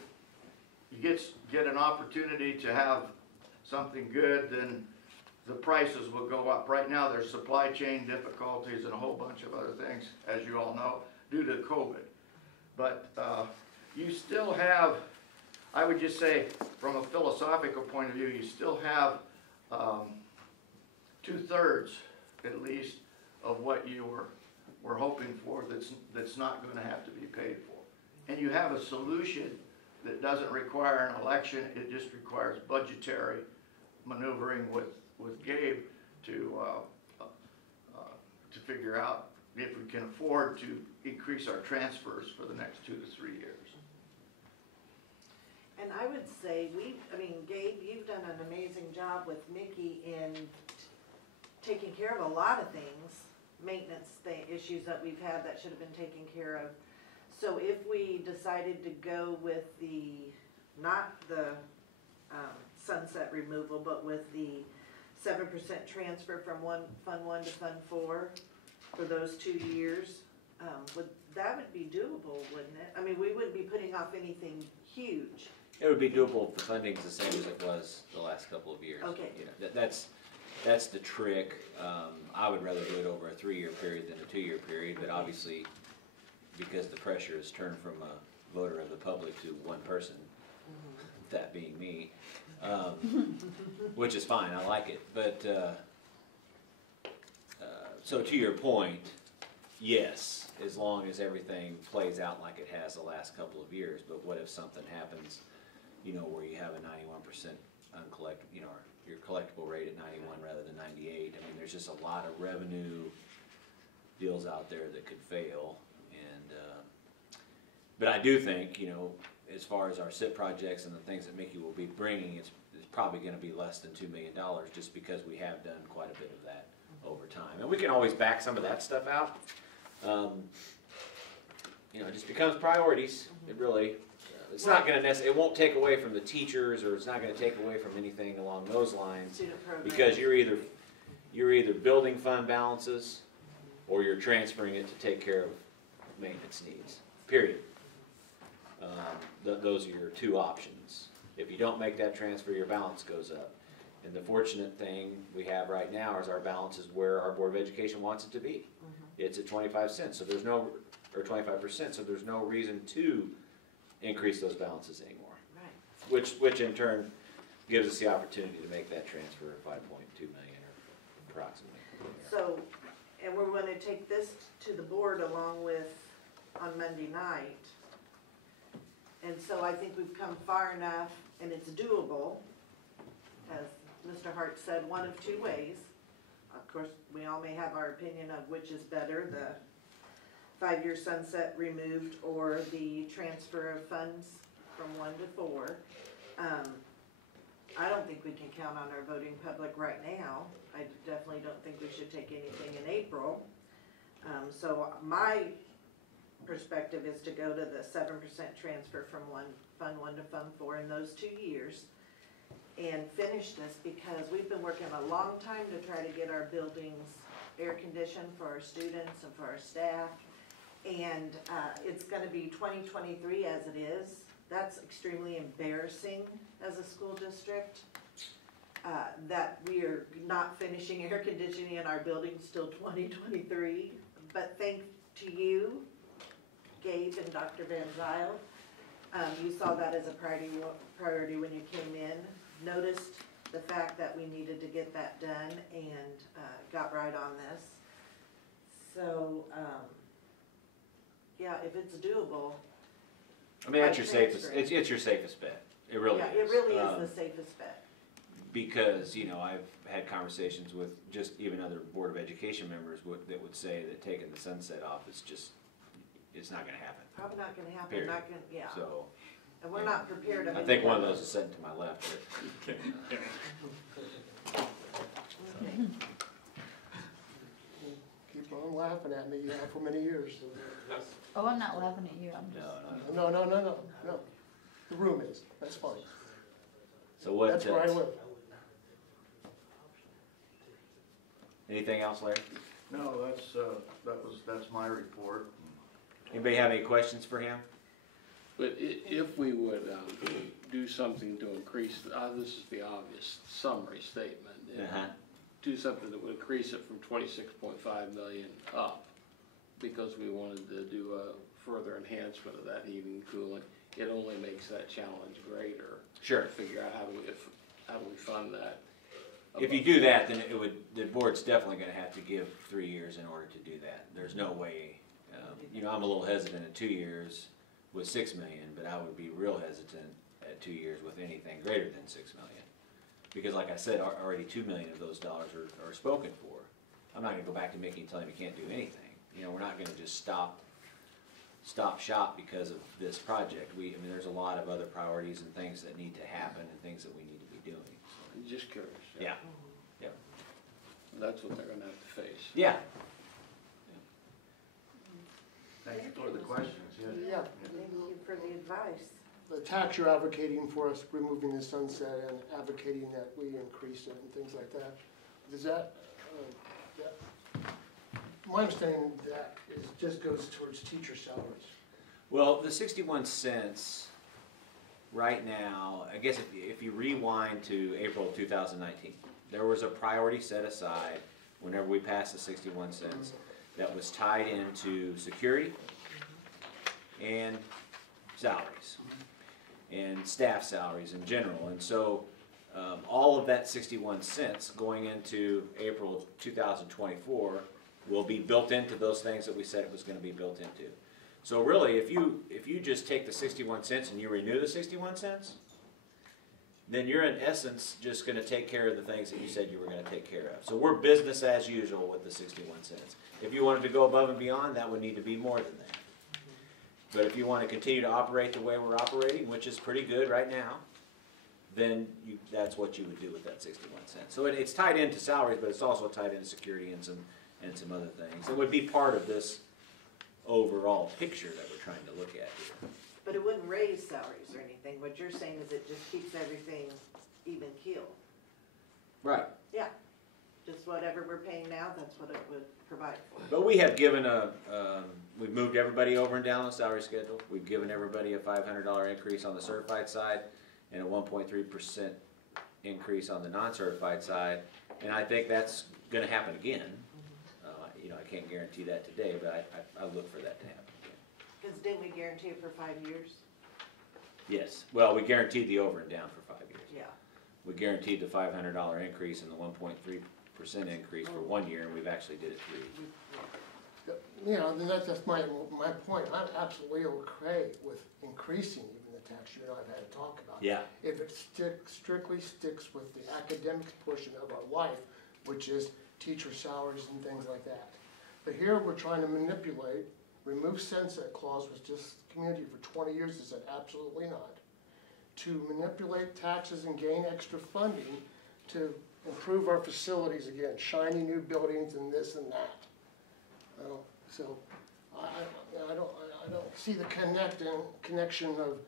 you get an opportunity to have something good, then the prices will go up. Right now there's supply chain difficulties and a whole bunch of other things, as you all know, due to COVID. But you still have, I would just say, from a philosophical point of view, you still have 2/3 at least of what you were hoping for that's not going to have to be paid for. And you have a solution that doesn't require an election, it just requires budgetary maneuvering with Gabe to figure out if we can afford to increase our transfers for the next 2 to 3 years. And I would say, Gabe, you've done an amazing job with Mickey in taking care of a lot of things, maintenance issues that we've had that should have been taken care of. So if we decided to go with not the sunset removal, but with the 7% transfer from Fund 1 to Fund 4 for those 2 years, that would be doable, wouldn't it? I mean, we wouldn't be putting off anything huge. It would be doable if the funding's the same as it was the last couple of years. Okay. You know, that's the trick. I would rather do it over a 3-year period than a 2-year period, but obviously, because the pressure is turned from a voter of the public to one person, that being me, which is fine, I like it. But so to your point, yes, as long as everything plays out like it has the last couple of years. But what if something happens, you know, where you have a 91% uncollectible, you know, your collectible rate at 91 rather than 98? I mean, there's just a lot of revenue deals out there that could fail. And but I do think, you know, as far as our SIP projects and the things that Mickey will be bringing, it's probably going to be less than $2 million, just because we have done quite a bit of that over time. And we can always back some of that stuff out. You know, it just becomes priorities. It really, it's not going to it won't take away from the teachers, or it's not going to take away from anything along those lines, Student programs. because you're either building fund balances, or you're transferring it to take care of maintenance needs, period. Those are your two options. If you don't make that transfer, your balance goes up. And the fortunate thing we have right now is our balance is where our Board of Education wants it to be. It's at 25 cents, so there's no, or 25%, so there's no reason to increase those balances anymore. Right. Which in turn gives us the opportunity to make that transfer of 5.2 million, or approximately. So, and we're gonna take this to the board along with on Monday night. And so I think we've come far enough, and it's doable, as Mr. Hart said, one of two ways. Of course, we all may have our opinion of which is better, the 5-year sunset removed or the transfer of funds from 1 to 4. I don't think we can count on our voting public right now. I definitely don't think we should take anything in April. So my perspective is to go to the 7% transfer from Fund 1 to Fund 4 in those 2 years and finish this, because we've been working a long time to try to get our buildings air conditioned for our students and for our staff. And it's gonna be 2023 as it is. That's extremely embarrassing as a school district, that we are not finishing air conditioning in our buildings till 2023. But thanks to you, Gabe and Dr. Van Zyl, you saw that as a priority when you came in, noticed the fact that we needed to get that done, and got right on this. So, yeah, if it's doable. I mean, that's your safest, it's your safest bet. It really is. Yeah, it really is the safest bet. Because, you know, I've had conversations with just even other Board of Education members that would say that taking the sunset off is just, it's not gonna happen. Probably not gonna happen, Period. not gonna, yeah. So, And we're not prepared. I think one of those is sitting to my left. But Keep on laughing at me, you have for many years. Oh, I'm not laughing at you, I'm just. No. The room is, that's fine. So what? That's where I live. Anything else, Larry? No, that's my report. Anybody have any questions for him? But if we would do something to increase, this is the obvious summary statement. Do something that would increase it from 26.5 million up, because we wanted to do a further enhancement of that heating and cooling. It only makes that challenge greater. Sure. To figure out how do we fund that. If you do that, then the board's definitely gonna have to give 3 years in order to do that. There's no way, you know, I'm a little hesitant at 2 years with 6 million, but I would be real hesitant at 2 years with anything greater than 6 million. Because like I said, already 2 million of those dollars are spoken for. I'm not gonna go back to Mickey and tell him he can't do anything. You know, we're not gonna just stop shop because of this project. I mean, there's a lot of other priorities and things that need to happen and things that we need to be doing. So. Just curious. Yeah. That's what they're gonna have to face. Yeah. Thank you for the questions, Yeah, thank you for the advice. The tax you're advocating for us removing the sunset and advocating that we increase it and things like that, does that, my understanding that just goes towards teacher salaries. Well, the 61 cents right now, I guess if you rewind to April of 2019, there was a priority set aside whenever we passed the 61 cents that was tied into security and salaries and staff salaries in general. And so all of that 61 cents going into April of 2024 will be built into those things that we said it was gonna be built into. So really, if you just take the 61 cents and you renew the 61 cents, then you're in essence just gonna take care of the things that you said you were gonna take care of. So we're business as usual with the 61 cents. If you wanted to go above and beyond, that would need to be more than that. But if you want to continue to operate the way we're operating, which is pretty good right now, then that's what you would do with that 61 cents. So it's tied into salaries, but it's also tied into security and some other things. It would be part of this overall picture that we're trying to look at here. But it wouldn't raise salaries or anything. What you're saying is it just keeps everything even keel. Right. Yeah. Just whatever we're paying now, that's what it would provide for. But we have given we've moved everybody over and down the salary schedule. We've given everybody a $500 increase on the certified side and a 1.3% increase on the non-certified side. And I think that's gonna happen again. You know, I can't guarantee that today, but I look for that to happen again. Because didn't we guarantee it for 5 years? Yes, well, we guaranteed the over and down for 5 years. Yeah. We guaranteed the $500 increase and the 1.3% increase for 1 year, and we've actually did it 3. You know, and that's my point. I'm absolutely okay with increasing even the tax. You and I have had a talk about it. Yeah. If it strictly sticks with the academic portion of our life, which is teacher salaries and things like that. But here we're trying to manipulate, remove sunset clause, was just community for 20 years has said absolutely not, to manipulate taxes and gain extra funding to improve our facilities again, shiny new buildings and this and that. So I don't see the connection of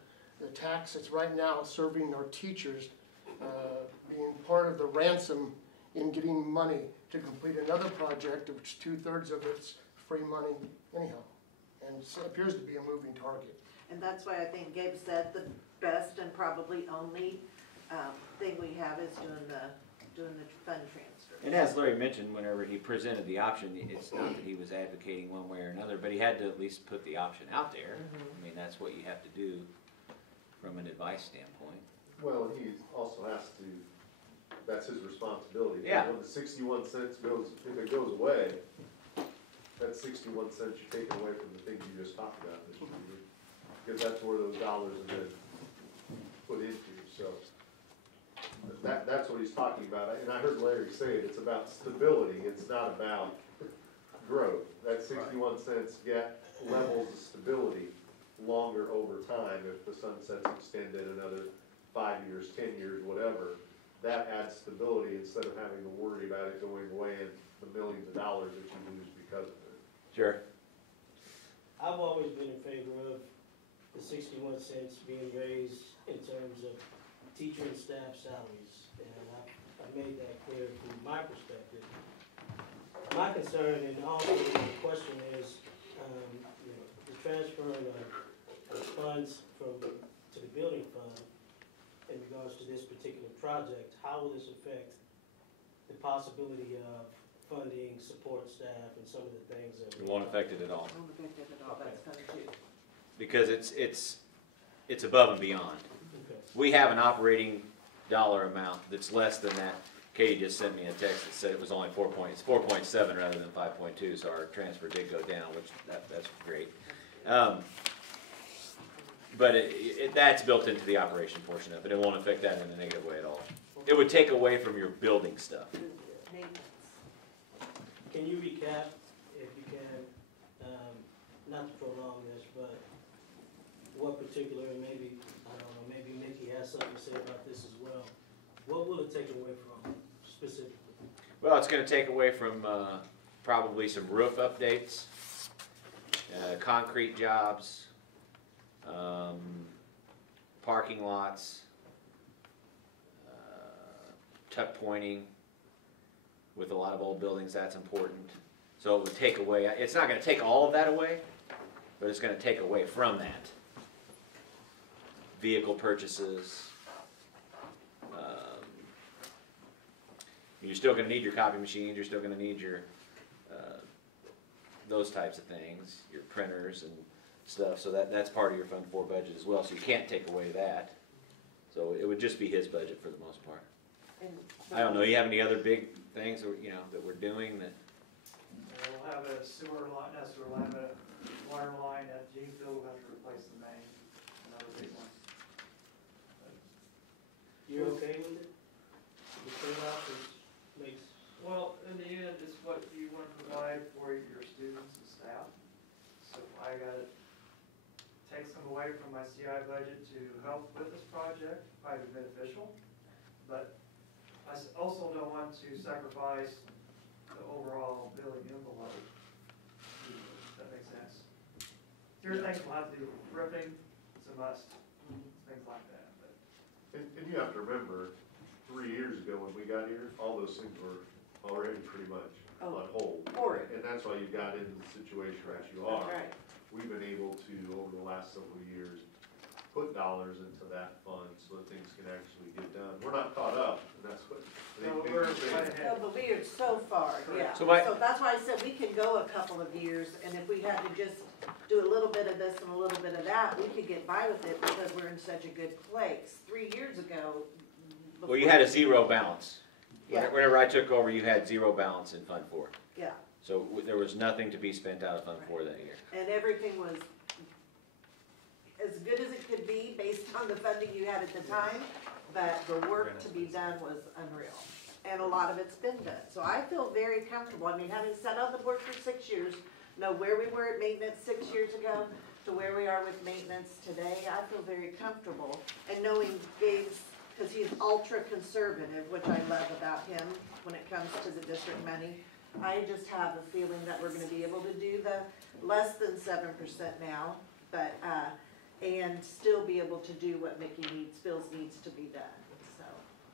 the tax that's right now serving our teachers being part of the ransom in getting money to complete another project, which 2/3 of it's free money anyhow. And it appears to be a moving target. And that's why I think Gabe said the best and probably only thing we have is doing the fund transfer. And as Larry mentioned, whenever he presented the option, it's not that he was advocating one way or another, but he had to at least put the option out there. I mean, that's what you have to do from an advice standpoint. Well, he also has to, that's his responsibility. Yeah. When the 61 cents goes, if it goes away, that's 61 cents you're taking away from the things you just talked about this year. Because that's where those dollars have been put into, so. That's what he's talking about, and I heard Larry say it, it's about stability, it's not about growth. That 61 cents get levels of stability longer over time. If the sunset's extended another 5 years, 10 years, whatever, that adds stability instead of having to worry about it going away and the millions of dollars that you lose because of it. Sure. I've always been in favor of the 61 cents being raised in terms of teacher and staff salaries, and I made that clear from my perspective. My concern and also the question is, you know, the transferring of funds to the building fund in regards to this particular project, how will this affect the possibility of funding, support staff, and some of the things that It won't affect it at all. Won't affect it at all, that's fun too. Because it's above and beyond. Okay. We have an operating dollar amount that's less than that. Katie just sent me a text that said it was only 4.7 rather than 5.2, so our transfer did go down, which that's great. But that's built into the operation portion of it. It won't affect that in a negative way at all. It would take away from your building stuff. Maintenance. Can you recap, if you can, not to prolong this, but what particular, and maybe, I don't know, maybe Mickey has something to say about this as well. What will it take away from specifically? Well, it's going to take away from probably some roof updates, concrete jobs, parking lots, tuck pointing. With a lot of old buildings, that's important. So it would take away, it's not going to take all of that away, but it's going to take away from that. Vehicle purchases. You're still going to need your copy machines, you're still going to need your, those types of things, your printers and stuff. So that's part of your Fund 4 budget as well, so you can't take away that. So it would just be his budget for the most part. And I don't know, you have any other big things that, that we're doing that? And we'll have a sewer line, not sewer line, but a water line at Gene Field, we'll have to replace the main, another big one. You're okay with it? The trade-off makes, Well, in the end, it's what you want to provide for your students and staff. So if I gotta take some away from my CI budget to help with this project, might be beneficial. But I also don't want to sacrifice the overall building envelope. If that makes sense. There are things we'll have to do, roofing, it's a must, things like that, but. And you have to remember, 3 years ago when we got here, all those things were already pretty much on hold. And that's why you got into the situation that you are. That's right. We've been able to, over the last several years, put dollars into that fund so that things can actually get done. We're not caught up, and that's what they No, think we're you're saying. right ahead. No, but we are so far, yeah. So So that's why I said we can go a couple of years, and if we had to just do a little bit of this and a little bit of that, we could get by with it because we're in such a good place. 3 years ago. Well, you had a zero balance. Yeah. Whenever I took over, you had zero balance in Fund 4. Yeah, So there was nothing to be spent out of Fund 4 that year. and everything was as good as it could be based on the funding you had at the time, but the work to be done was unreal. And a lot of it's been done. So I feel very comfortable. I mean, having sat on the board for 6 years, know where we were at maintenance 6 years ago to where we are with maintenance today, I feel very comfortable. And knowing Gabe's, because he's ultra conservative, which I love about him when it comes to the district money, I just have a feeling that we're gonna be able to do the less than 7% now, but, and still be able to do what Mickey feels needs to be done. So,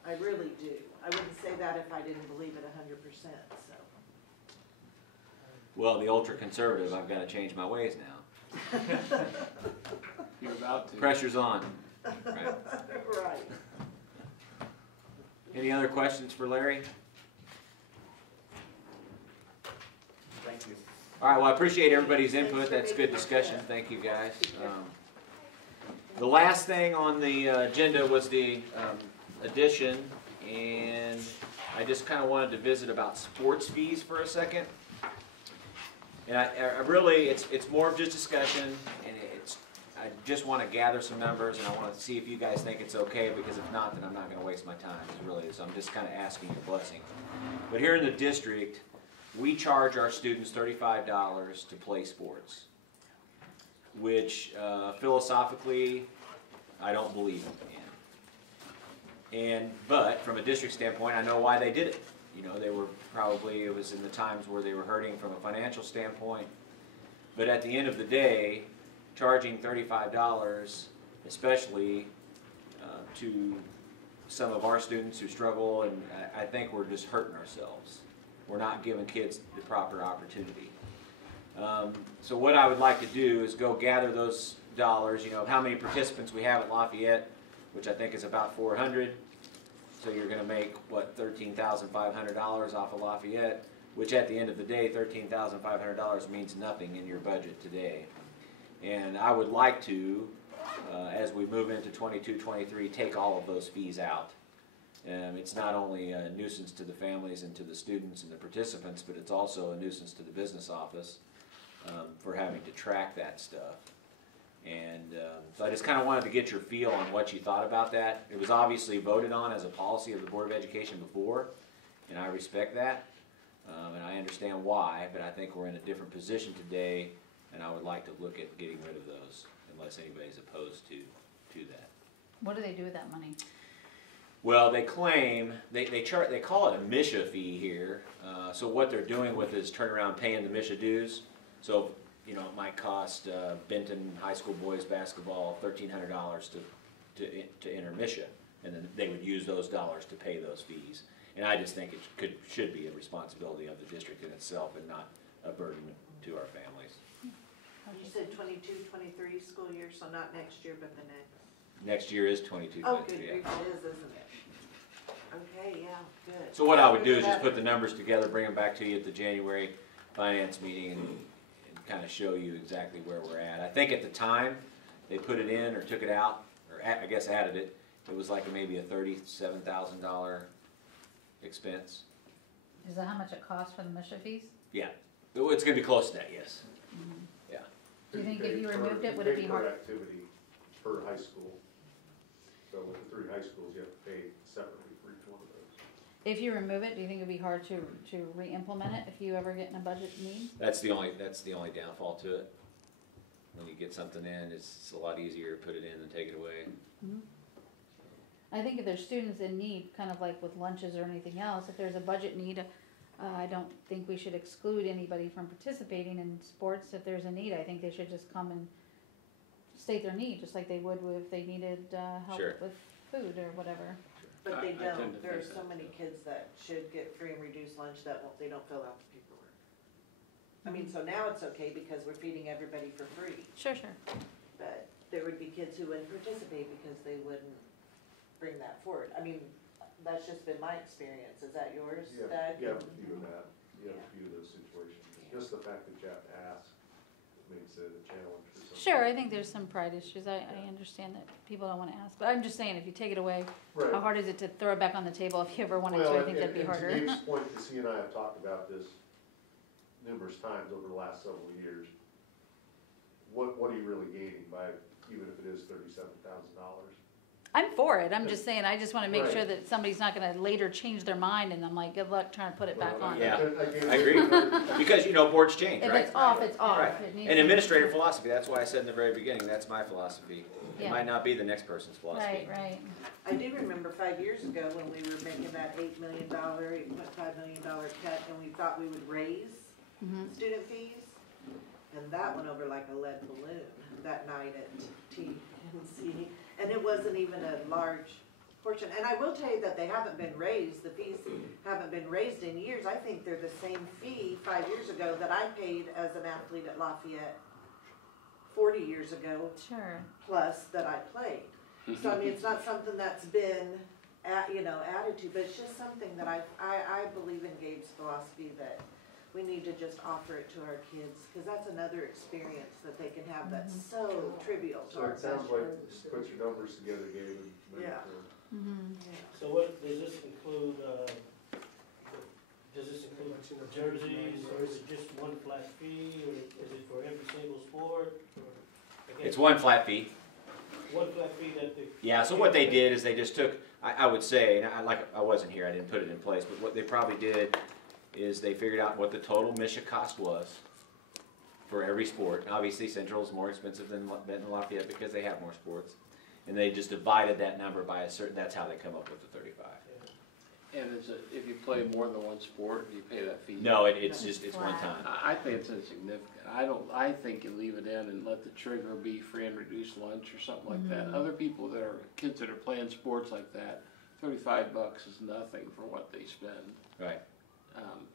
I really do. I wouldn't say that if I didn't believe it 100%, so. Well, the ultra conservative, I've got to change my ways now. You're about to. Pressure's on. Right. Right. Any other questions for Larry? Thank you. All right, well, I appreciate everybody's input. That's good discussion. Thank you, guys. The last thing on the agenda was the addition, and I just kind of wanted to visit about sports fees for a second. And I really, it's more of just discussion, and I just want to gather some numbers, and I want to see if you guys think it's okay, because if not, then I'm not going to waste my time, so I'm just kind of asking your blessing. But here in the district, we charge our students $35 to play sports, which philosophically, I don't believe in. But from a district standpoint, I know why they did it. You know, they were probably, it was in the times where they were hurting from a financial standpoint. But at the end of the day, charging $35, especially to some of our students who struggle, and I think we're just hurting ourselves. We're not giving kids the proper opportunity. So what I would like to do is go gather those dollars, you know, how many participants we have at Lafayette, which I think is about 400. So you're going to make, what, $13,500 off of Lafayette, which at the end of the day, $13,500 means nothing in your budget today. And I would like to, as we move into 22-23, take all of those fees out. It's not only a nuisance to the families and to the students and the participants, but it's also a nuisance to the business office for having to track that stuff. And so I just kind of wanted to get your feel on what you thought about that. It was obviously voted on as a policy of the Board of Education before, and I respect that, and I understand why, but I think we're in a different position today, and I would like to look at getting rid of those, unless anybody's opposed to that. What do they do with that money? Well, they claim, they call it a MISHA fee here, so what they're doing with it is turn around paying the MISHA dues. So, you know, it might cost Benton High School boys basketball $1,300 to enter MISHA, and then they would use those dollars to pay those fees. And I just think it should be a responsibility of the district in itself and not a burden to our families. You said 22-23 school year, so not next year, but the next. Next year is 22-23. Oh, good grief, it is, isn't it? Okay, yeah, good. So what I would do is just put the numbers together, bring them back to you at the January finance meeting, and kind of show you exactly where we're at. I think at the time they put it in or took it out, or I guess added it, it was like maybe a $37,000 expense. Is that how much it costs for the MISHA fees? Yeah, It's gonna be close to that, yes. Yeah. Do you think if you removed it, would it be Per hard? activity, per high school. So with the 3 high schools, you have to pay separately for each one of those. If you remove it, do you think it'd be hard to re-implement it if you ever get in a budget need? That's the only downfall to it. When you get something in, it's a lot easier to put it in than take it away. I think if there's students in need, kind of like with lunches or anything else, if there's a budget need, I don't think we should exclude anybody from participating in sports. If there's a need, I think they should just come and state their need, just like they would if they needed help Sure. with food or whatever. But they I tend don't, to there are think so that, many too. kids that should get free and reduced lunch that they don't fill out the paperwork. I mean, so now it's okay because we're feeding everybody for free, Sure, sure. but there would be kids who wouldn't participate because they wouldn't bring that forward. I mean, that's just been my experience. Is that yours, Yeah, Doug? you have a few of that, you have a few of those situations. Just the fact that you have to ask makes it a challenge for some. Sure, I think there's some pride issues. I understand that people don't want to ask, but I'm just saying, if you take it away, Right. how hard is it to throw it back on the table if you ever wanted to? I think that'd be harder. And to Dave's point, because he and I have talked about this numerous times over the last several years. What are you really gaining by, even if it is $37,000? I'm for it. I'm just saying, I just want to make Right. sure that somebody's not going to later change their mind, and I'm like, good luck trying to put it back on. Yeah. Again, I agree. Because, boards change, If right? it's off, it's off. Right. It needs And to be- administrative philosophy, that's why I said in the very beginning, that's my philosophy. It Yeah. might not be the next person's philosophy. Right, right. I do remember 5 years ago when we were making that $8.5 million cut, and we thought we would raise student fees, and that went over like a lead balloon that night at TNC, and it wasn't even a large portion. And I will tell you that they haven't been raised, the fees haven't been raised in years. I think they're the same fee 5 years ago that I paid as an athlete at Lafayette 40 years ago, Sure. plus that I played. So I mean, it's not something that's been, added to, but it's just something that I believe in Gabe's philosophy that we need to just offer it to our kids, because that's another experience that they can have that's so trivial to So our it sounds like, freshmen. just put your numbers together, Gabe, and move it Yeah. forward. So what, does this include jerseys, or is it just one flat fee, or is it for every single sport? Or, I guess It's one flat fee. One flat fee that the. Yeah, so what they did is they just took, I would say, and I wasn't here, I didn't put it in place, but what they probably did is they figured out what the total mission cost was for every sport. Obviously, Central's more expensive than Benton and Lafayette because they have more sports. And they just divided that number by a certain, that's how they come up with the 35. And if you play more than one sport, do you pay that fee? No, it's one Flat. time. I think it's insignificant. I think you leave it in and let the trigger be free and reduced lunch or something like that. Other people that are, kids that are playing sports like that, $35 is nothing for what they spend. Right,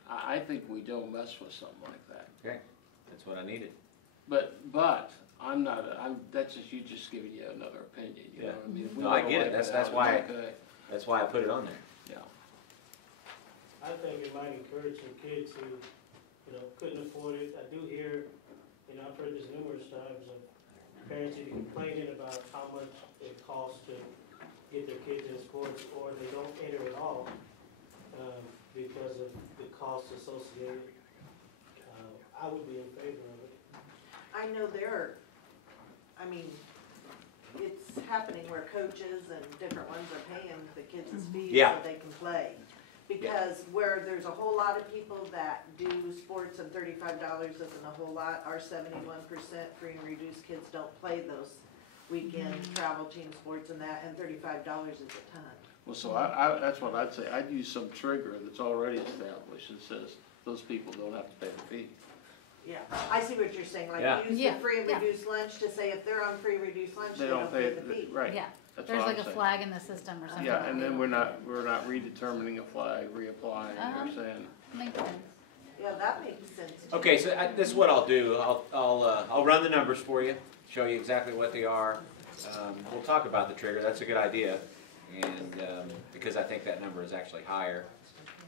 I think we don't mess with something like that. okay, that's what I needed. But that's just, you just giving you another opinion, you know what I mean? If we No, I wanna get it. wipe That's out, why- it's okay. That's why I put it on there. Yeah. I think it might encourage some kids who, couldn't afford it. I do hear, I've heard this numerous times of parents either complaining about how much it costs to get their kids in sports, or they don't enter at all, because of the costs associated. I would be in favor of it. I know it's happening where coaches and different ones are paying the kids' fees Yeah. so they can play. Because where there's a whole lot of people that do sports and $35 isn't a whole lot, our 71% free and reduced kids don't play those weekend travel team sports and that, and $35 is a ton. Well, so that's what I'd say. I'd use some trigger that's already established that says those people don't have to pay the fee. Yeah, I see what you're saying, like Yeah. use Yeah, the free and yeah. reduced lunch to say if they're on free and reduced lunch, they don't pay the fee. Right. Yeah, That's there's what like I'm a saying. flag in the system or something. Yeah, and then we're not redetermining a flag, reapplying, you're saying. Makes sense. Yeah, that makes sense. too. Okay, so this is what I'll do. I'll run the numbers for you, show you exactly what they are. We'll talk about the trigger. That's a good idea, and because I think that number is actually higher,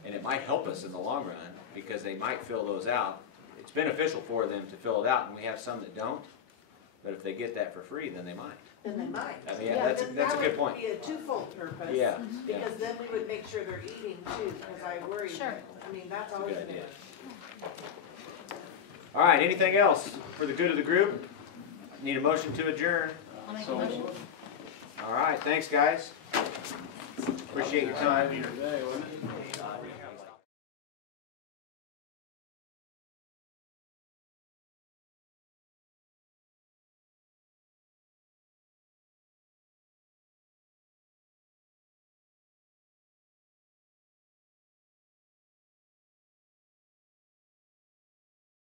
and it might help us in the long run because they might fill those out. It's beneficial for them to fill it out, and we have some that don't. But if they get that for free, then they might. Then they might. I mean, yeah, that's a good point. That would be a twofold purpose. Yeah. Because then we would make sure they're eating too, because I worry. Sure. I mean, that's That's a always good been. idea. All right, anything else for the good of the group? Need a motion to adjourn. I'll make a So- motion. All right, thanks, guys. Appreciate your time. Today, wasn't it?